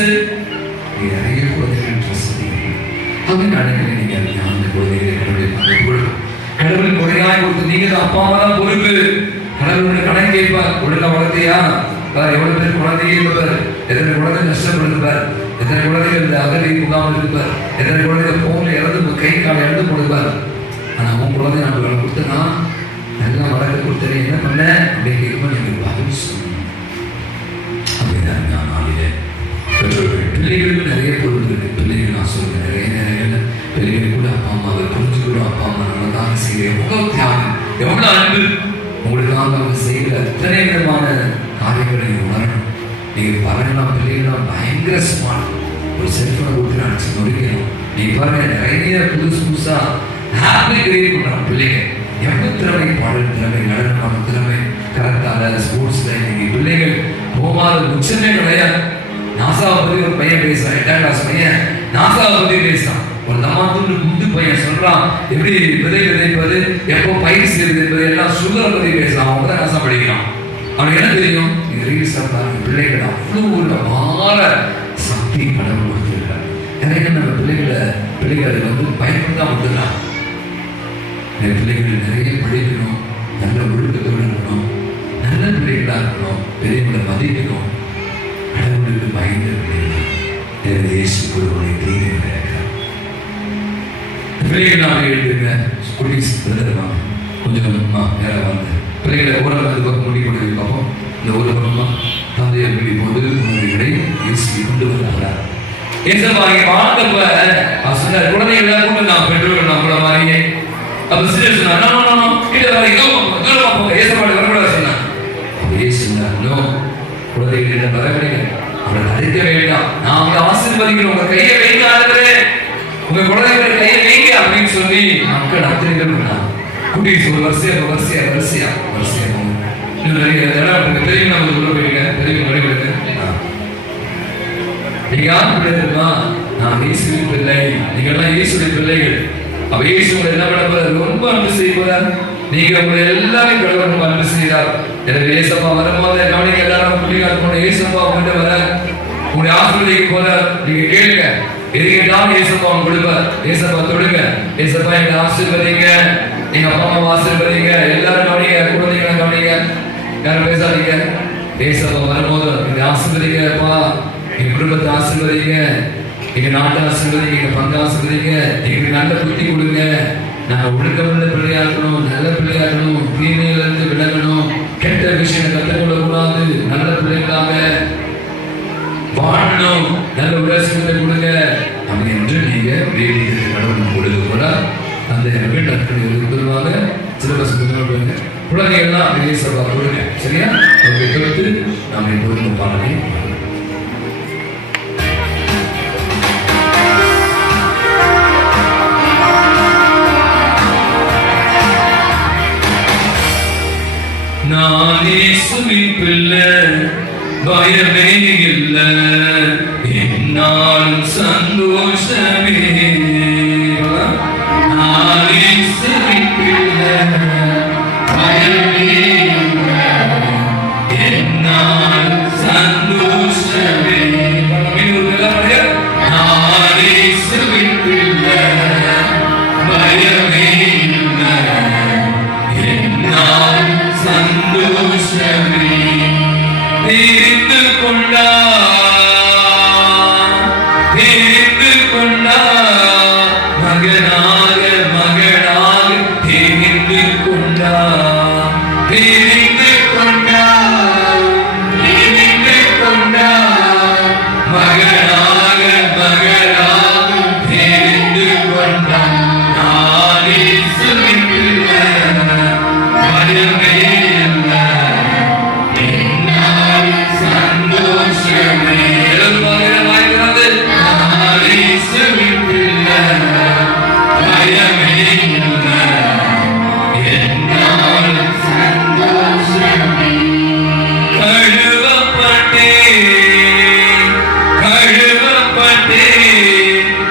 நிறைய குழந்தைகள் ட்ரெஸ் அப்படின்னு நினைக்கிறேன். நீங்க அந்த குழந்தைகளை கடவுள் கொடையாய் கொடுத்து நீங்க தான் அப்பா அம்மா தான் பொறுப்பு. கடவுளுடைய கடன் கேட்பார். ஒழுங்கா வளர்த்தியா? எவ்வளவு பேர் குழந்தையே இருப்பார், எத்தனை குழந்தை நஷ்டப்படுத்துப்பார், எத்தனை குழந்தைகள் இந்த அகதி முகாமல் இருப்பார், எத்தனை குழந்தைகள் போன்ல இறந்து கை காலை இழந்து கொடுப்பார். ஆனா உன் குழந்தை நம்ம கொடுத்தனா நல்லா வளர்க்க கொடுத்தனே என்ன பண்ண அப்படின்னு கேட்கும்போது எனக்கு பதில் சொல்லணும். அப்படிதான் நான் நாளிலே பெற்றோர்கள் பிள்ளைகளுக்கு நிறைய பொருள் இருக்கு. பிள்ளைகள் நான் சொல்றேன் நிறைய நேரங்கள்ல பிள்ளைகள் கூட அப்பா அம்மாவை புரிஞ்சுக்கூடும். அப்பா அம்மா நம்மளுக்காக செய்ய எவ்வளவு தியாகம், எவ்வளவு அன்பு உங்களுக்காக அவங்க செய்யல எத்தனை விதமான காரியங்களை நீங்க உணரணும். நீங்க பாருங்கன்னா பிள்ளைகள்லாம் பயங்கர ஸ்மார்ட். ஒரு செல்போனை கொடுத்து நினைச்சு நொடிக்கணும். நீங்க பாருங்க நிறைய புதுசா ஹாப்பி கிரியேட் பண்றாங்க பிள்ளைங்க. எவ்வளவு திறமை, பாடல் திறமை, நடனமான திறமை, கரெக்டான ஸ்போர்ட்ஸ்ல இன்னைக்கு பிள்ளைகள் போகாத உச்சமே கிடையாது. நாசாவை பத்தி ஒரு பையன் பேசுறான், 8ஆம் கிளாஸ் பையன் நாசாவை பத்தி பேசுறான். ஒரு தமாத்துண்டு குண்டு பையன் சொல்றான் எப்படி விதை விதைப்பது, எப்போ பயிர் செய்வது என்பது எல்லாம் சுகரை பத்தி பேசுறான். அவங்க தான் நாசா படிக்கிறான். அவனுக்கு என்ன தெரியும்? இது ரீல்ஸ் பிள்ளைகள் அவ்வளவு ஒரு அபார சக்தி கடவுள் கொடுத்திருக்காரு. நிறைய நம்ம பிள்ளைகளை பயன்படுத்தா மட்டும்தான். பிள்ளைகள் நிறைய படிக்கணும், நல்ல ஒழுக்கத்தோடு இருக்கணும், நல்ல பிள்ளைகளா இருக்கணும், பெரியவங்களை மதிக்கணும், கடவுளுக்கு பயந்த பிள்ளைகள். இயேசு ஒருவனை தீர்வு பிள்ளைகள் எழுதுங்க. குடிஸ் கொஞ்சம் நேரம் வந்து பிள்ளைகளை ஓரம் அது பக்கம் முடி கொண்டு பார்ப்போம். இந்த ஒரு பக்கமா தந்தையர் பிடி போது உங்களுடைய இயேசு கொண்டு வருகிறார். குழந்தைகள் கொண்டு நான் பெற்றோர்கள் நம்மள மாதிரியே அப்ப சிலர் சொன்னாங்க குழந்தைகளிடம் வரவில்லை, அவரை அழைக்க வேண்டாம், நான் அவங்களை ஆசீர்வதிக்கிறேன், உங்க கையை வைங்க ஆளுங்களே, உங்க குழந்தைகளை கையை வைங்க அப்படின்னு சொல்லி மக்கள் அத்திரைகள் பண்ணாங்க. குட்டீஸ் ஒரு வரிசையா இன்னும் நிறைய இடம் தெரியும். நம்ம உள்ள போயிருங்க தெரியும் நடைபெறுங்க. நீங்க யார் பிள்ளைமா? நான் இயேசுவின் பிள்ளை, நீங்க எல்லாம் இயேசுடைய பிள்ளைகள். அவ இயேசு உங்களை என்ன பண்ண போறார்? ரொம்ப அன்பு செய்வார். நீங்க உங்களை எல்லாமே கடவுள் அன்பு செய்கிறார். எனவே ஏசப்பா வரும்போது கவனிக்க எல்லாரும் பிள்ளைகள் போன ஏசப்பா கொண்டு வர உங்களுடைய ஆசிரியருக்கு போற நீங்க கேளுங்க. எது கேட்டாலும் ஏசப்பா அவங்க கொடுப்பார். ஏசப்பா தொடுங்க, ஏசப்பா எங்க ஆசீர்வதிங்க, எங்க அப்பா அம்மா ஆசீர்வதிங்க, எல்லாரும் கவனிங்க, குழந்தைங்களை கவனிங்க, யாரும் பேசாதீங்க. ஏசப்பா வரும்போது இந்த ஆசீர்வதிங்கப்பா, எங்க குடும்பத்தை ஆசீர்வதிங்க, எங்க நாட்டு ஆசிரியர், எங்க பங்கு ஆசிரியங்க எங்களுக்கு நல்ல புத்தி கொடுங்க. நாங்க ஒழுக்கமுள்ள பிள்ளையா இருக்கணும், நல்ல பிள்ளையா இருக்கணும், தீமையில இருந்து விலகணும், கெட்ட விஷயம் கற்றுக்கொள்ள கூடாது, நல்ல பிள்ளைகளாக வாழணும், நல்ல உலகத்தை கொடுங்க அப்படி என்று நீங்க வேண்டிய கடவுள் கொடுக்க கூட அந்த வீட்டுக்கு பொதுவாக சிலபஸ் கொடுங்க. குழந்தைகள்லாம் வெளியே சபா கொடுங்க. சரியா? அவங்க கொடுத்து நாம் எப்போதும் பாடலை நான் இயேசுவின் பிள்ளை, பயமே இல்லை, என்னாலும் சந்தோஷமே. நான் இயேசுவின் பிள்ளை, பயமே இல்லை, என்னாலும் சந்தோஷமே. நான் இயேசுவின் பிள்ளை, பயமே இல்லை, என்னாலும் சந்தோஷமே. தீர்த்து கொண்டா மகனாக மகனாக தீர்த்து கொண்டா மகனாக மகனாக தீர்த்து கொண்டா. நானே சுமிப்பில்லை, பயமே இல்லை, என்னாலும் சந்தோஷமே. வாய்க்கிறது நானே சுமிப்பில்லை, பயமே இல்லை, என்னாலும் சந்தோஷமே.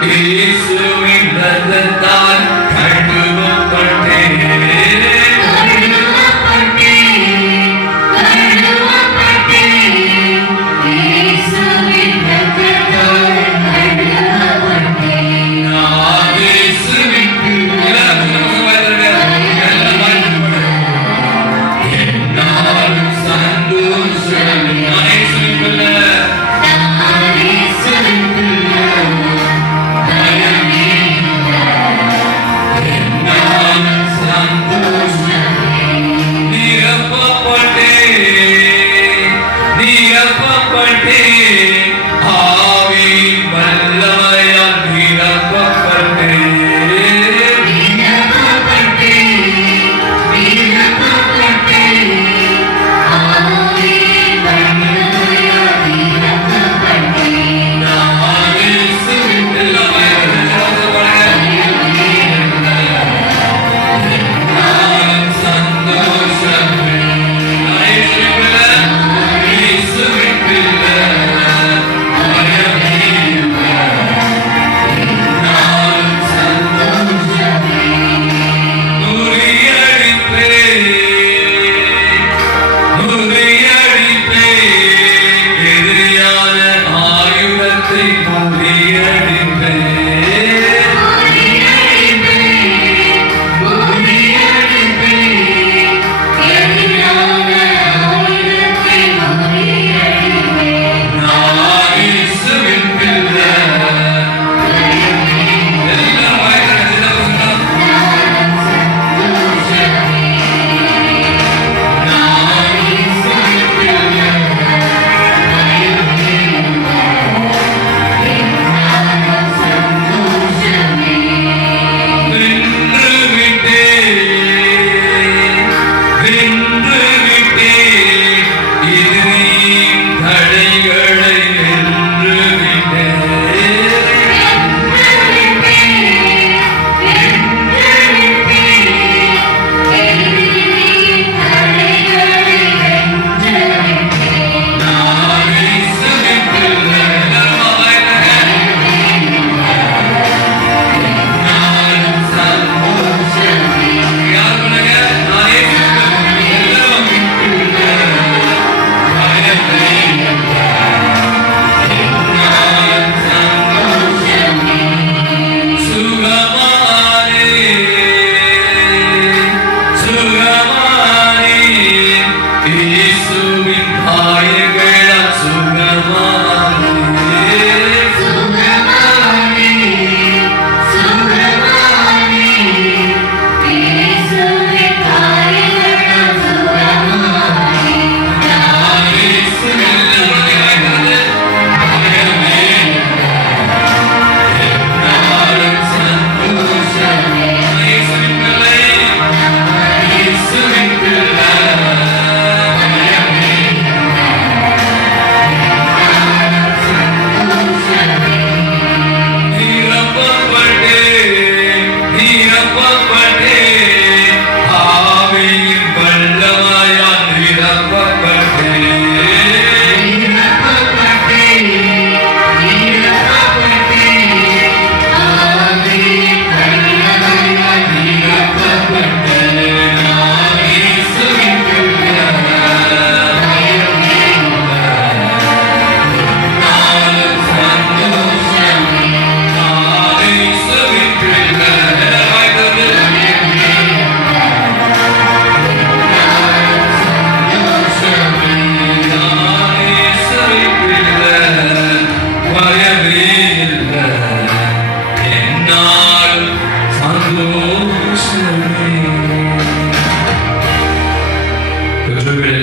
இயேசுவின் இரத்தத்தால் கழுவப்பட்டேன். என்னாலும் சந்தோஷம்.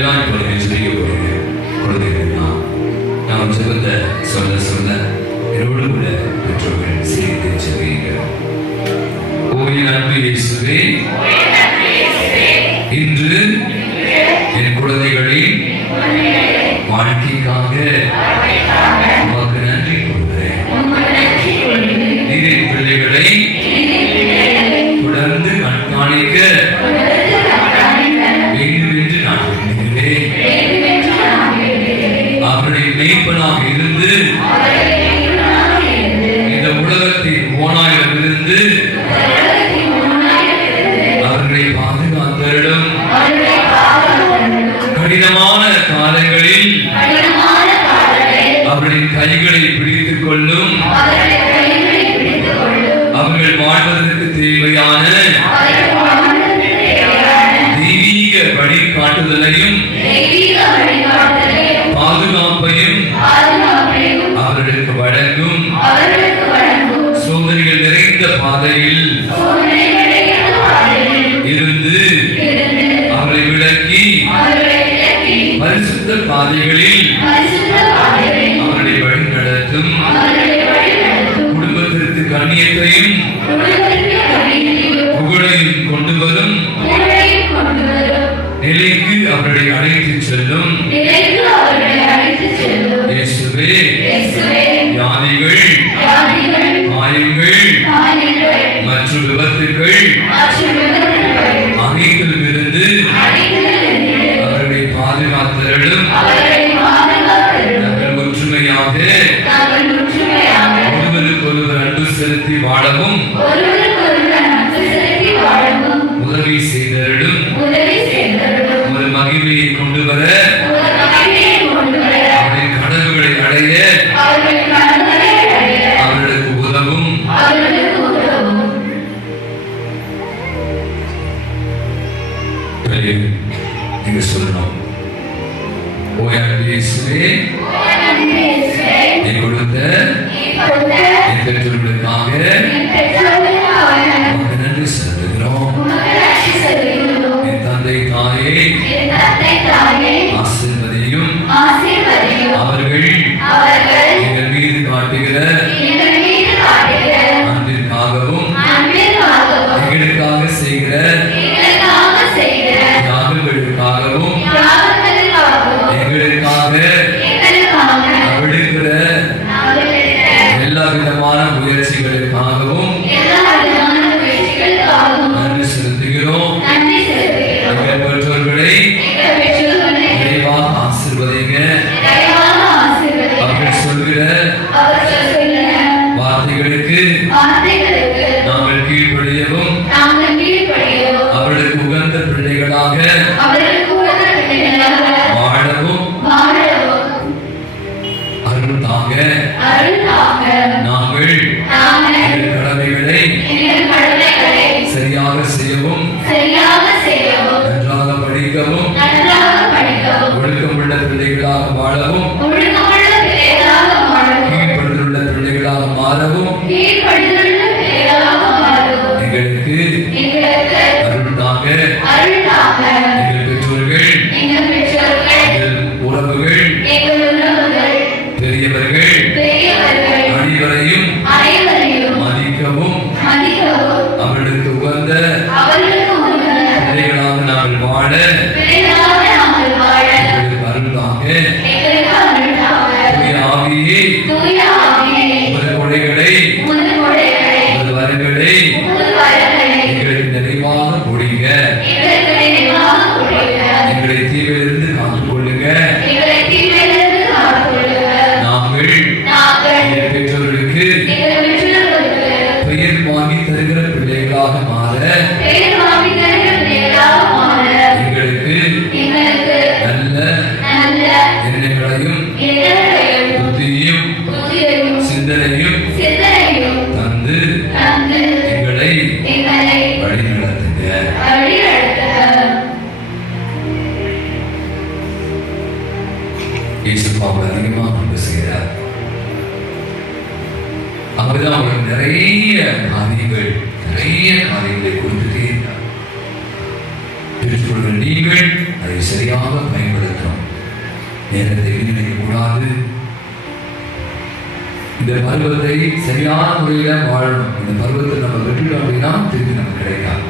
எப்படிலாம் இப்போ நீங்கள் சொல்லிக்க போறீங்க குழந்தைகள்னா நான் ஜெபத்தை சொல்ல சொல்ல என்னோடு கூட பெற்றோர்கள் சேர்த்து ஜெபிங்க. ஓ என் அன்பு இயேசுவே, இன்று என் குழந்தைகளின் வாழ்க்கைக்காக உமக்கு நன்றி கூறுகிறேன். நீர் என் பிள்ளைகளை தொடர்ந்து கண்காணிக்க வேண்டும் என்று நான் விரும்புகிறேன். அவருடைய மெய்ப்பனாக இருந்து இந்த உலகத்தின் ஓனாயிலிருந்து அவர்களை பாதுகாத்தரிடம் கடினமான காலங்களில் அவர்களின் கைகளை பிடித்துக் கொள்ளும். அவர்கள் வாழ்வதற்கு தேவையான தெய்வீக வழிகாட்டுதலையும் பாதுகாப்பையும் அவர்களுக்கு வழங்கும். சோதனைகள் நிறைந்த பாதையில் இருந்து அவரை விளக்கி பரிசுத்த பாதைகளில் அவர்களை வழிநடத்தும். குடும்பத்திற்கு கண்ணியத்தையும் புகழையும் கொண்டு வரும் நிலைக்கு அவர்களை அழைத்துச் செல்லும். இயேசுவே, வியாதிகள், காயங்கள் மற்றும் விபத்துகள் அனைத்திலிருந்து அவர்களை பாதுகாத்தரிடம் நாங்கள் ஒற்றுமையாக ஒருவருக்கொருவர் அன்பு செலுத்தி வாழவும் உதவி செய்தரிடம் ஒரு மகிமையை கொண்டு வர அவருடைய கனவுகளை அடைய அவர்களுக்கு உதவும். நீங்க சொல்லணும், ஓ என் இயேசுவே, நீ கொடுத்த என் பெற்றோர்களுக்காக உமக்கு நன்றி செலுத்துகிறோம். என் தந்தை தாயை ஆசீர்வதியும். அவர்கள் எங்கள் மீது காட்டுகிற அன்பிற்காகவும் எங்களுக்காக செய்கிற தியாகங்களுக்காகவும் எங்களுக்காக விடுக்கிற எல்லா விதமான முயற்சிகளுக்காகவும் நன்றி செலுத்துகிறோம். எங்கள் பெற்றோர்களை நிறைவாக ஆசீர்வதிங்க. அவர்கள் சொல்கிற வார்த்தைகளுக்கு நாங்கள் கீழ்ப்படியவும் அவர்களுக்கு உகந்த பிள்ளைகளாக வாழவும் அருள் தாங்க. நாங்கள் எங்கள் கடமைகளை சரியாக செய்யவும் நன்றாக படிக்கவும் ஒழுக்கமுள்ள பிள்ளைகளாக வாழவும் கீழ்ப்படுதலுள்ள பிள்ளைகளாக மாறவும் எங்களுக்கு அருள் தாங்க. எங்கள் பெற்றோர்கள், எங்கள் உறவுகள், பெரியவர்கள் அனைவரையும் மதிக்கவும் அவர்களுக்கு உகந்த பிள்ளைகளாக நாங்கள் வாழ எங்களுக்கு அருள் தாங்க. தூய ஆவியே, உமது கொடைகளை உமது வரங்களை எங்களுக்கு நிறைவாக கொடுங்க. எங்களை தீவிலிருந்து காத்துக் கொள்ளுங்க. நாங்கள் எங்கள் பெற்றோர்களுக்கு பெயர் வாங்கி தருகிற பிள்ளைகளாக மாற எங்களுக்கு நல்ல எண்ணங்களையும் புத்தியையும் சிந்தனையும் தந்து எங்களை வழிநடத்துங்க. இயேசுப்பாவை அதிகமாக அன்பு செய்கிறார். அவர்தான் அவங்களுக்கு நிறைய காரியங்களை கொடுத்துட்டே இருந்தார். பெற்றோர்கள், நீங்க நீங்கள் அதை சரியாக பயன்படுத்தணும். நேரத்தை வீணடிக்க கூடாது. இந்த பருவத்தை சரியான முறையில வாழணும். இந்த பருவத்தை நம்ம விட்டுட்டோம் அப்படின்னா திருப்பி நமக்கு கிடைக்காது.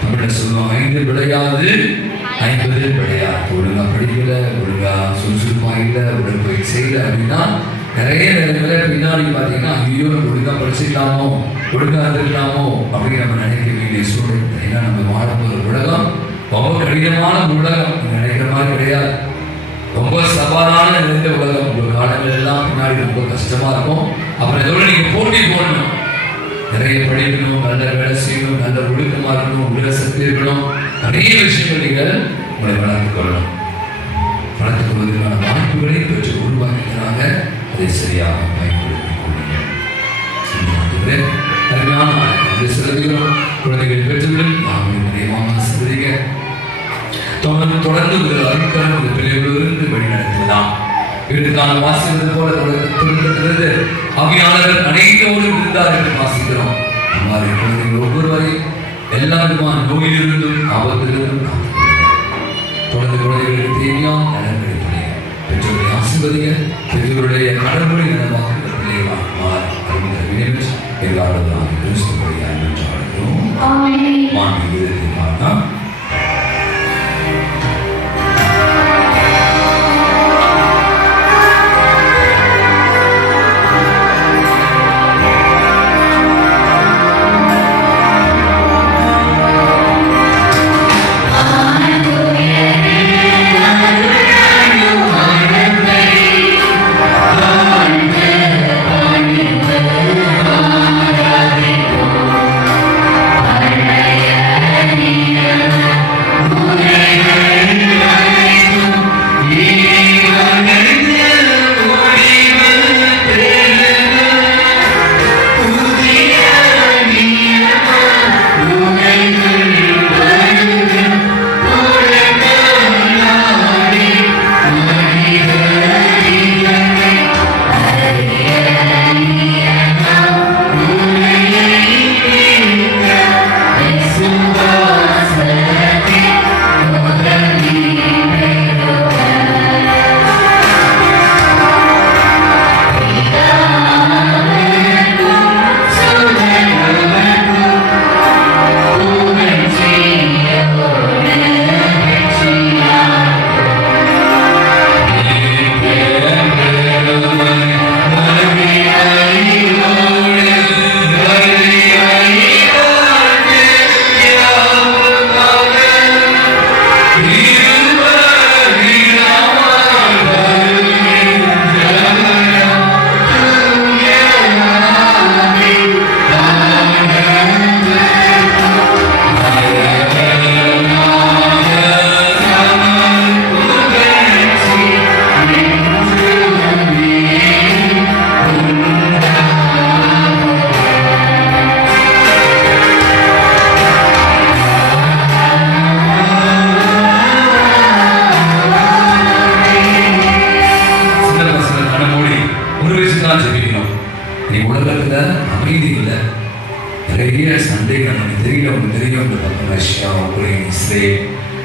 தமிழ்ல சொல்லுவாங்க, 5 விளையாது 50 விளையாது. ஒழுங்கா படிக்கல, ஒழுங்கா சுறுசுறுப்பா இல்லை, உடற்பயிற்சி செய்யல அப்படின்னா நிறைய நேரங்களில் பின்னாடி பார்த்தீங்கன்னா ஐயோ நம்ம ஒழுங்கா படிச்சுக்கலாமோ, ஒழுங்கா இருந்துக்கலாமோ அப்படின்னு நம்ம நினைக்க வேண்டிய சூழல். ஏன்னா நம்ம வாழ போகிற உலகம் ரொம்ப கடினமான உலகம். நினைக்கிற மாதிரி கிடையாது. ரொம்ப சவாலான நிறைந்த உலகம். உங்க காலங்கள் எல்லாம் பின்னாடி ரொம்ப கஷ்டமா இருக்கும். அப்புறம் இதோட நீங்க போட்டி போடணும். நிறைய படிக்கணும், நல்ல வேலை செய்யணும், நல்ல ஒழுக்கமா இருக்கணும், உடல சக்தி இருக்கணும். நிறைய விஷயங்கள் நீங்கள் உங்களை வளர்த்துக் கொள்ளணும். வளர்த்துக் கொள்வதற்கான வாய்ப்புகளை பெற்று உருவாக்கிக்கிறாங்க. அதை சரியாக பயன்படுத்திக் கொள்ளுங்கள். அருமையான சிறதிகளும் குழந்தைகள் பெற்றவர்கள் நாங்கள் நிறைவாக சிறதிக தொடர்ந்து ஒரு அருட்கரம் ஒரு பிள்ளைகளிலிருந்து வழிநடத்துவதாம். இதற்கான வாசிப்பது போல தொடர்கிறது. ஆவியானவர் அனைத்தோடு இருந்தார் என்று வாசிக்கிறோம். அவ்வாறு குழந்தைகள் ஒவ்வொருவரையும் எல்லா விதமான நோயிலிருந்தும் ஆபத்திலிருந்தும் காத்துக்கொள்ளுங்கள். தொடர்ந்து குழந்தைகளுக்கு தேவையான நலன்களை பணிய பெற்றோர்களை ஆசீர்வதிங்க. பெற்றோருடைய கடவுளை நலவாக்குகிற பிள்ளைகளாக மாற அறிஞர் வினைவெற்றி எல்லாரும் கிறிஸ்துவரையாக நன்றாடுகிறோம். மாண்பு காரணம் அமைதி இல்லை. நிறைய சண்டைகள் நமக்கு தெரியும். இந்த பக்கம் ரஷ்யா, உக்ரைன், இஸ்ரேல்,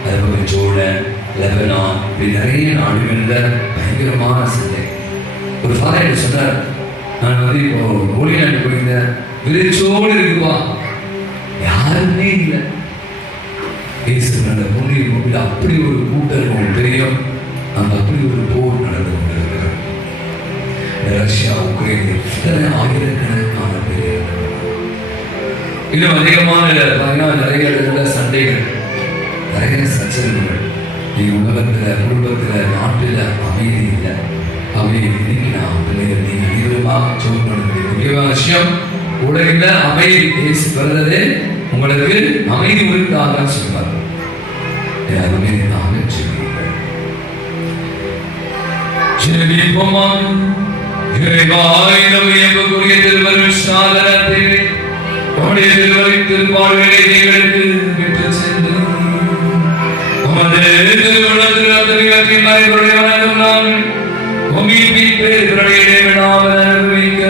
அது பக்கம் ஜோர்டன், லெபனான், இப்படி நிறைய நாடுகளில் பயங்கரமான சண்டை. ஒரு ஃபாதர் சொன்னார், நான் வந்து இப்போ ஹோலி நாட்டு போயிருந்தேன், விரிச்சோடு இருக்குப்பா, யாருமே இல்லை. அந்த ஹோலி கோவில் அப்படி ஒரு கூட்டம் இருக்கும் தெரியும். அங்கே அப்படி ஒரு போர் நடந்து கொண்டிருக்கிறது. ரஷ்யா, உக்ரைன், இத்தனை ஆயிரக்கணக்கான பேர். இன்னும் அதிகமான நிறைய இடத்துல சண்டைகள், நிறைய சச்சரவுகள். நீங்க உலகத்துல, குடும்பத்துல, நாட்டுல அமைதி இல்லை. அமைதி இன்னைக்கு நான் பிள்ளைகள் நீங்க அதிகமாக சொல்லப்படுது. முக்கியமான விஷயம் உலகில அமைதி பேசி வருவதே உங்களுக்கு அமைதி உரித்தாக சொல்வார். அமைதியாக சொல்வீர்கள். இறைவாய் நம்முடைய திருவருள் சாதனத்தை உம்முடைய திருவருளை திருப்பாடுகளை எங்களுக்கு விட்டு சென்று உமது திருவுள்ளத்தில் அத்தகைய மறைபொருளை வணங்கும் நாங்கள் உம்மின் பேருடைய விடாமல் அனுபவிக்க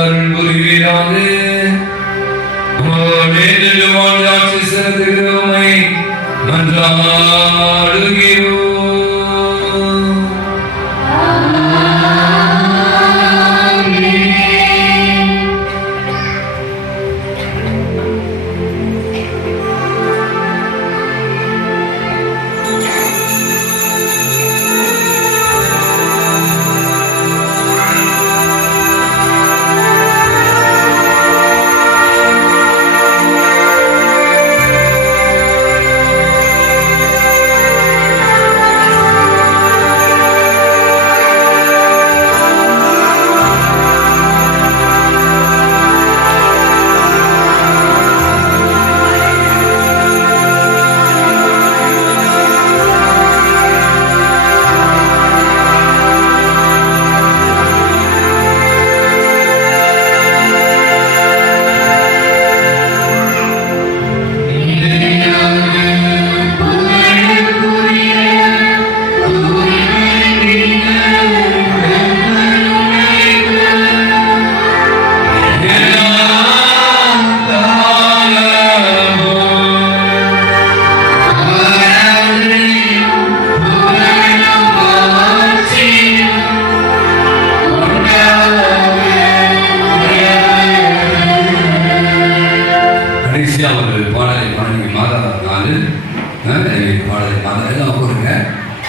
அருள் புரிவீராக. உம்முடைய திருவாழ்வு ஆட்சி செலுத்துகிறோமை நன்றாக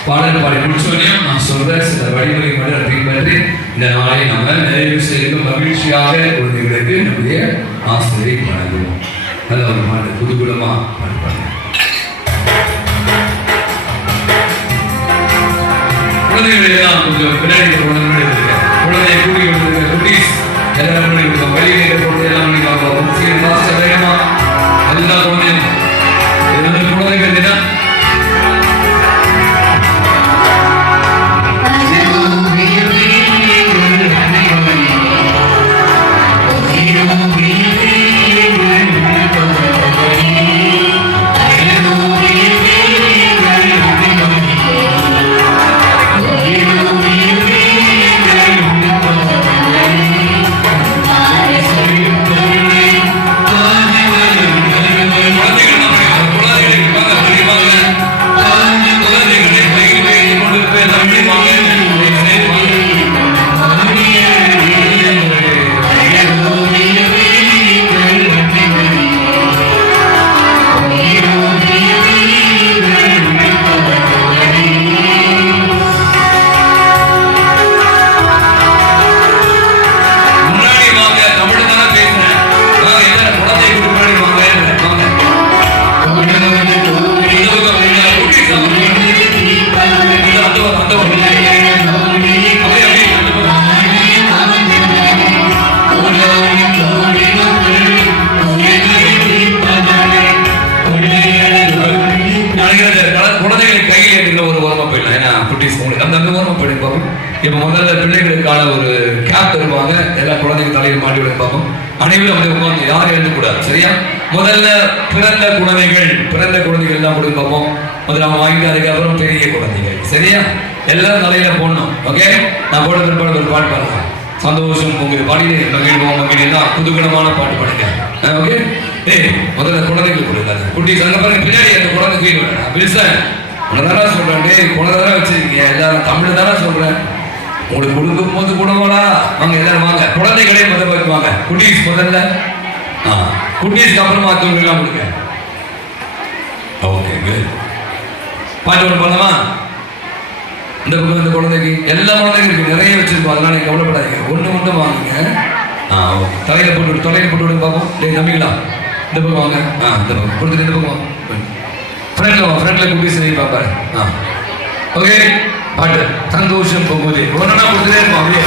பாடல் பாடி முடிச்சோனையும் நான் சொல்ற சில வழிமுறைகளை பின்பற்றி இந்த நாளை நம்ம நிறைவு செய்து மகிழ்ச்சியாக குழந்தைகளுக்கு நம்முடைய ஆசிரியை வழங்குவோம். நல்ல ஒரு பாட்டு புதுகுலமா பாடுவாங்க. குழந்தைகள் எல்லாம் கொஞ்சம் பின்னாடி குழந்தைகளை கூடி விடுங்க. குட்டீஸ் எல்லாரும் வழியை எல்லாம் வேகமா எல்லா குழந்தையும் குழந்தைகள் தினம் இப்ப முதல்ல பிள்ளைகளுக்கான ஒரு கேப் தருவாங்க. எல்லா குழந்தைங்க தலையில் மாட்டி விட பார்ப்போம். அனைவரும் வந்து உட்காந்து யாரும் எழுதக்கூடாது. சரியா? முதல்ல பிறந்த குழந்தைகள் எல்லாம் கொடுக்க பார்ப்போம். முதல்ல அவங்க வாங்கிட்டு அதுக்கப்புறம் பெரிய குழந்தைகள். சரியா? எல்லாம் தலையில போடணும். ஓகே, நான் போட பிற்பாடு ஒரு பாட்டு பாடுறேன். சந்தோஷம் உங்களுக்கு பாடி மகிழ்வோம் புதுகுணமான பாட்டு பாடுங்க. ஓகே, முதல்ல குழந்தைகள் கொடுக்காது. குட்டி சங்க பாருங்க பின்னாடி அந்த குழந்தை வில்சன் உனதானா சொல்றேன். குழந்தை வச்சிருக்கீங்க எல்லாரும் தமிழ் தானே சொல்றேன். உங்களுக்கு கொடுக்கும் போது கூடவாடா வாங்க எல்லாரும் வாங்க. குழந்தைகளே முதல்ல வைக்குவாங்க. குட்டீஸ் முதல்ல குட்டீஸ்க்கு அப்புறமா தூங்கலாம் கொடுங்க. Okay good. பாட்டு ஒன்று பண்ணலாமா? இந்த பக்கம் இந்த குழந்தைக்கு எல்லா குழந்தைகளும் இருக்கு, நிறைய வச்சிருக்கோம். அதனால நீங்க கவலைப்படாதீங்க. ஒன்று மட்டும் வாங்குங்க. தலையில போட்டு விடுங்க பார்ப்போம். நம்பிக்கலாம். இந்த பக்கம் வாங்க. இந்த பக்கம் கொடுத்துட்டு இந்த பக்கம் ஃப்ரெண்ட்ல குட்டீஸ் பார்ப்பாரு. ஓகே, பாட்டு சந்தோஷம் போகுது. ஒன்னா கொடுத்துட்டே இருக்கும். அப்படியே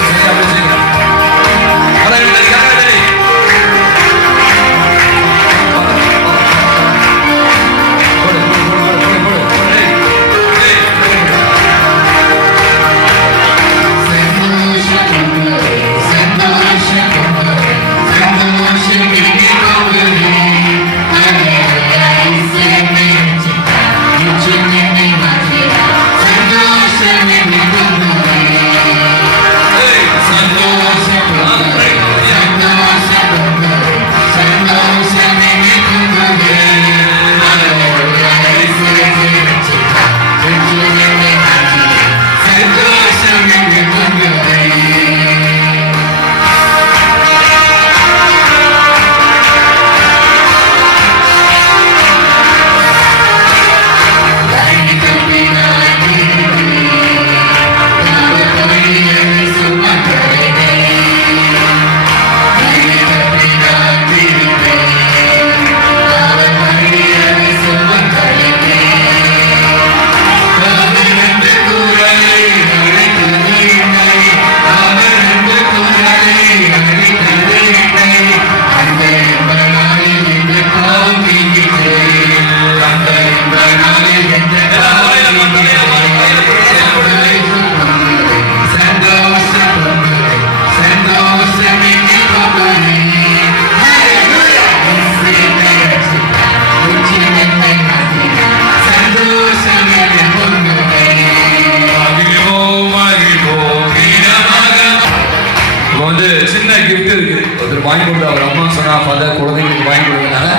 சொன்னா ஃபாதர் குழந்தைங்களுக்கு வாங்கி கொடுக்குறாங்க.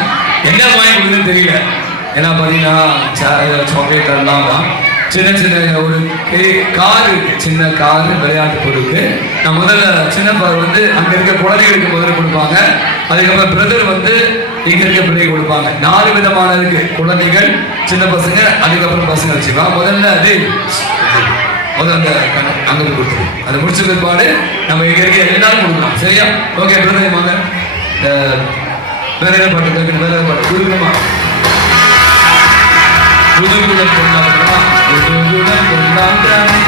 என்ன வாங்கி கொடுக்குன்னு தெரியல. ஏன்னா பார்த்தீங்கன்னா சாக்லேட் எல்லாம் சின்ன சின்ன ஒரு காரு, சின்ன காரு விளையாட்டு பொருளுக்கு நான் முதல்ல சின்ன வந்து அங்க இருக்க குழந்தைகளுக்கு முதல்ல கொடுப்பாங்க. அதுக்கப்புறம் பிரதர் வந்து இங்க இருக்க பிள்ளைங்க கொடுப்பாங்க. 4 விதமான இருக்கு, குழந்தைகள், சின்ன பசங்க, அதுக்கப்புறம் பசங்க வச்சுக்கலாம். முதல்ல அது முதல்ல அங்க போய் கொடுத்துருவோம். அதை முடிச்ச பிற்பாடு நம்ம இங்க இருக்க எல்லாரும் கொடுக்கலாம். சரியா? ஓகே பிரதர் வாங்க. வேற என்ன பாட்டு கேட்கணும்? வேற என்ன பாட்டு கொடுக்கணுமா? புதுகுலம் கொண்டாடுறோமா? புதுகுலம் கொண்டாடுறானே.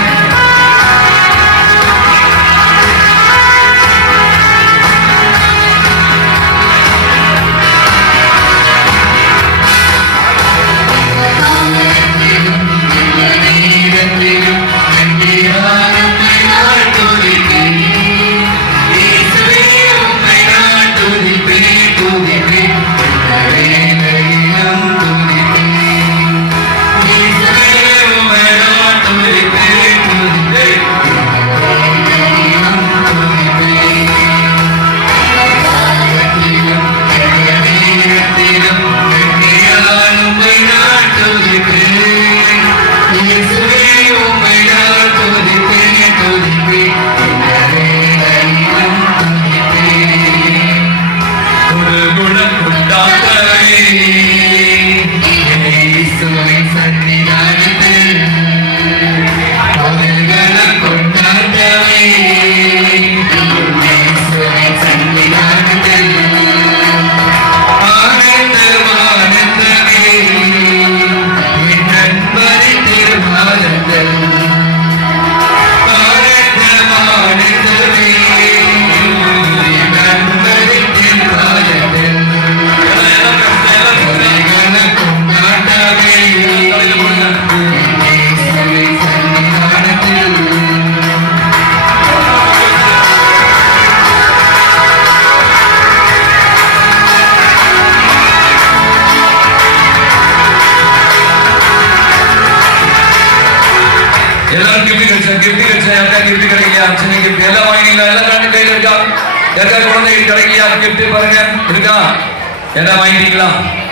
எல்லாம் வாங்கிட்டீங்களா?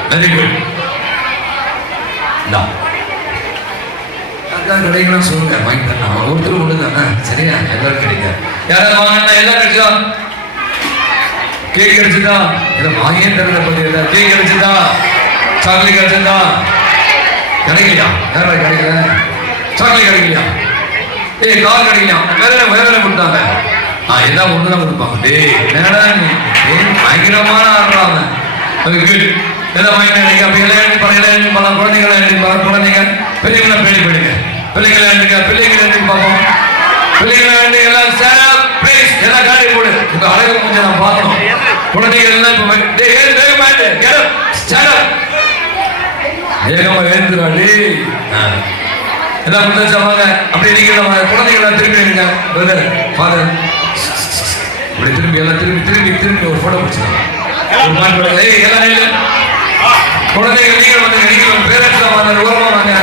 Very good. கிடைக்கலாம் சொல்லுங்க, வாங்கி தரலாம். ஒருத்தர் ஒன்று தானே, சரியா? எல்லாரும் கிடைக்காது. யாராவது வாங்கினா எல்லாம் கிடைச்சதா? கேக் கிடைச்சதா? வாங்கியே தரல பார்த்தீங்களா? கேக் கிடைச்சதா? சாக்லேட் கிடைச்சதா? கிடைக்கலையா? யாராவது கிடைக்கல? சாக்லேட் கிடைக்கலையா? கார் கிடைக்கலையா? வேற கொடுத்தாங்க. எல்லாம் ஒண்ணுதான் கொடுப்பாங்க. என்னடா பயங்கரமான ஆடுறாங்க. எல்லாம் வாங்கி அப்படி பல குழந்தைகளை குழந்தைங்க பெரியவங்களை பேடி போயிடுங்க. பிள்ளைங்களை பிள்ளைங்களை பார்ப்போம். பிள்ளைங்களை எல்லாம் எல்லாம் காட்டி போடு. உங்க அழகு கொஞ்சம் நான் பார்த்தோம். குழந்தைகள் எல்லாம் வேகமா எழுந்துடாடி எல்லாம் முடிச்சாங்க. அப்படி நீங்க குழந்தைகளை திரும்பி பிரதர் ஃபாதர் இப்படி திரும்பி எல்லாம் திரும்பி ஒரு போட்டோ பிடிச்சிருக்காங்க. குழந்தைகள் நீங்கள் வந்து பேரண்ட்ஸ் வாங்க, ஓரமா வாங்க.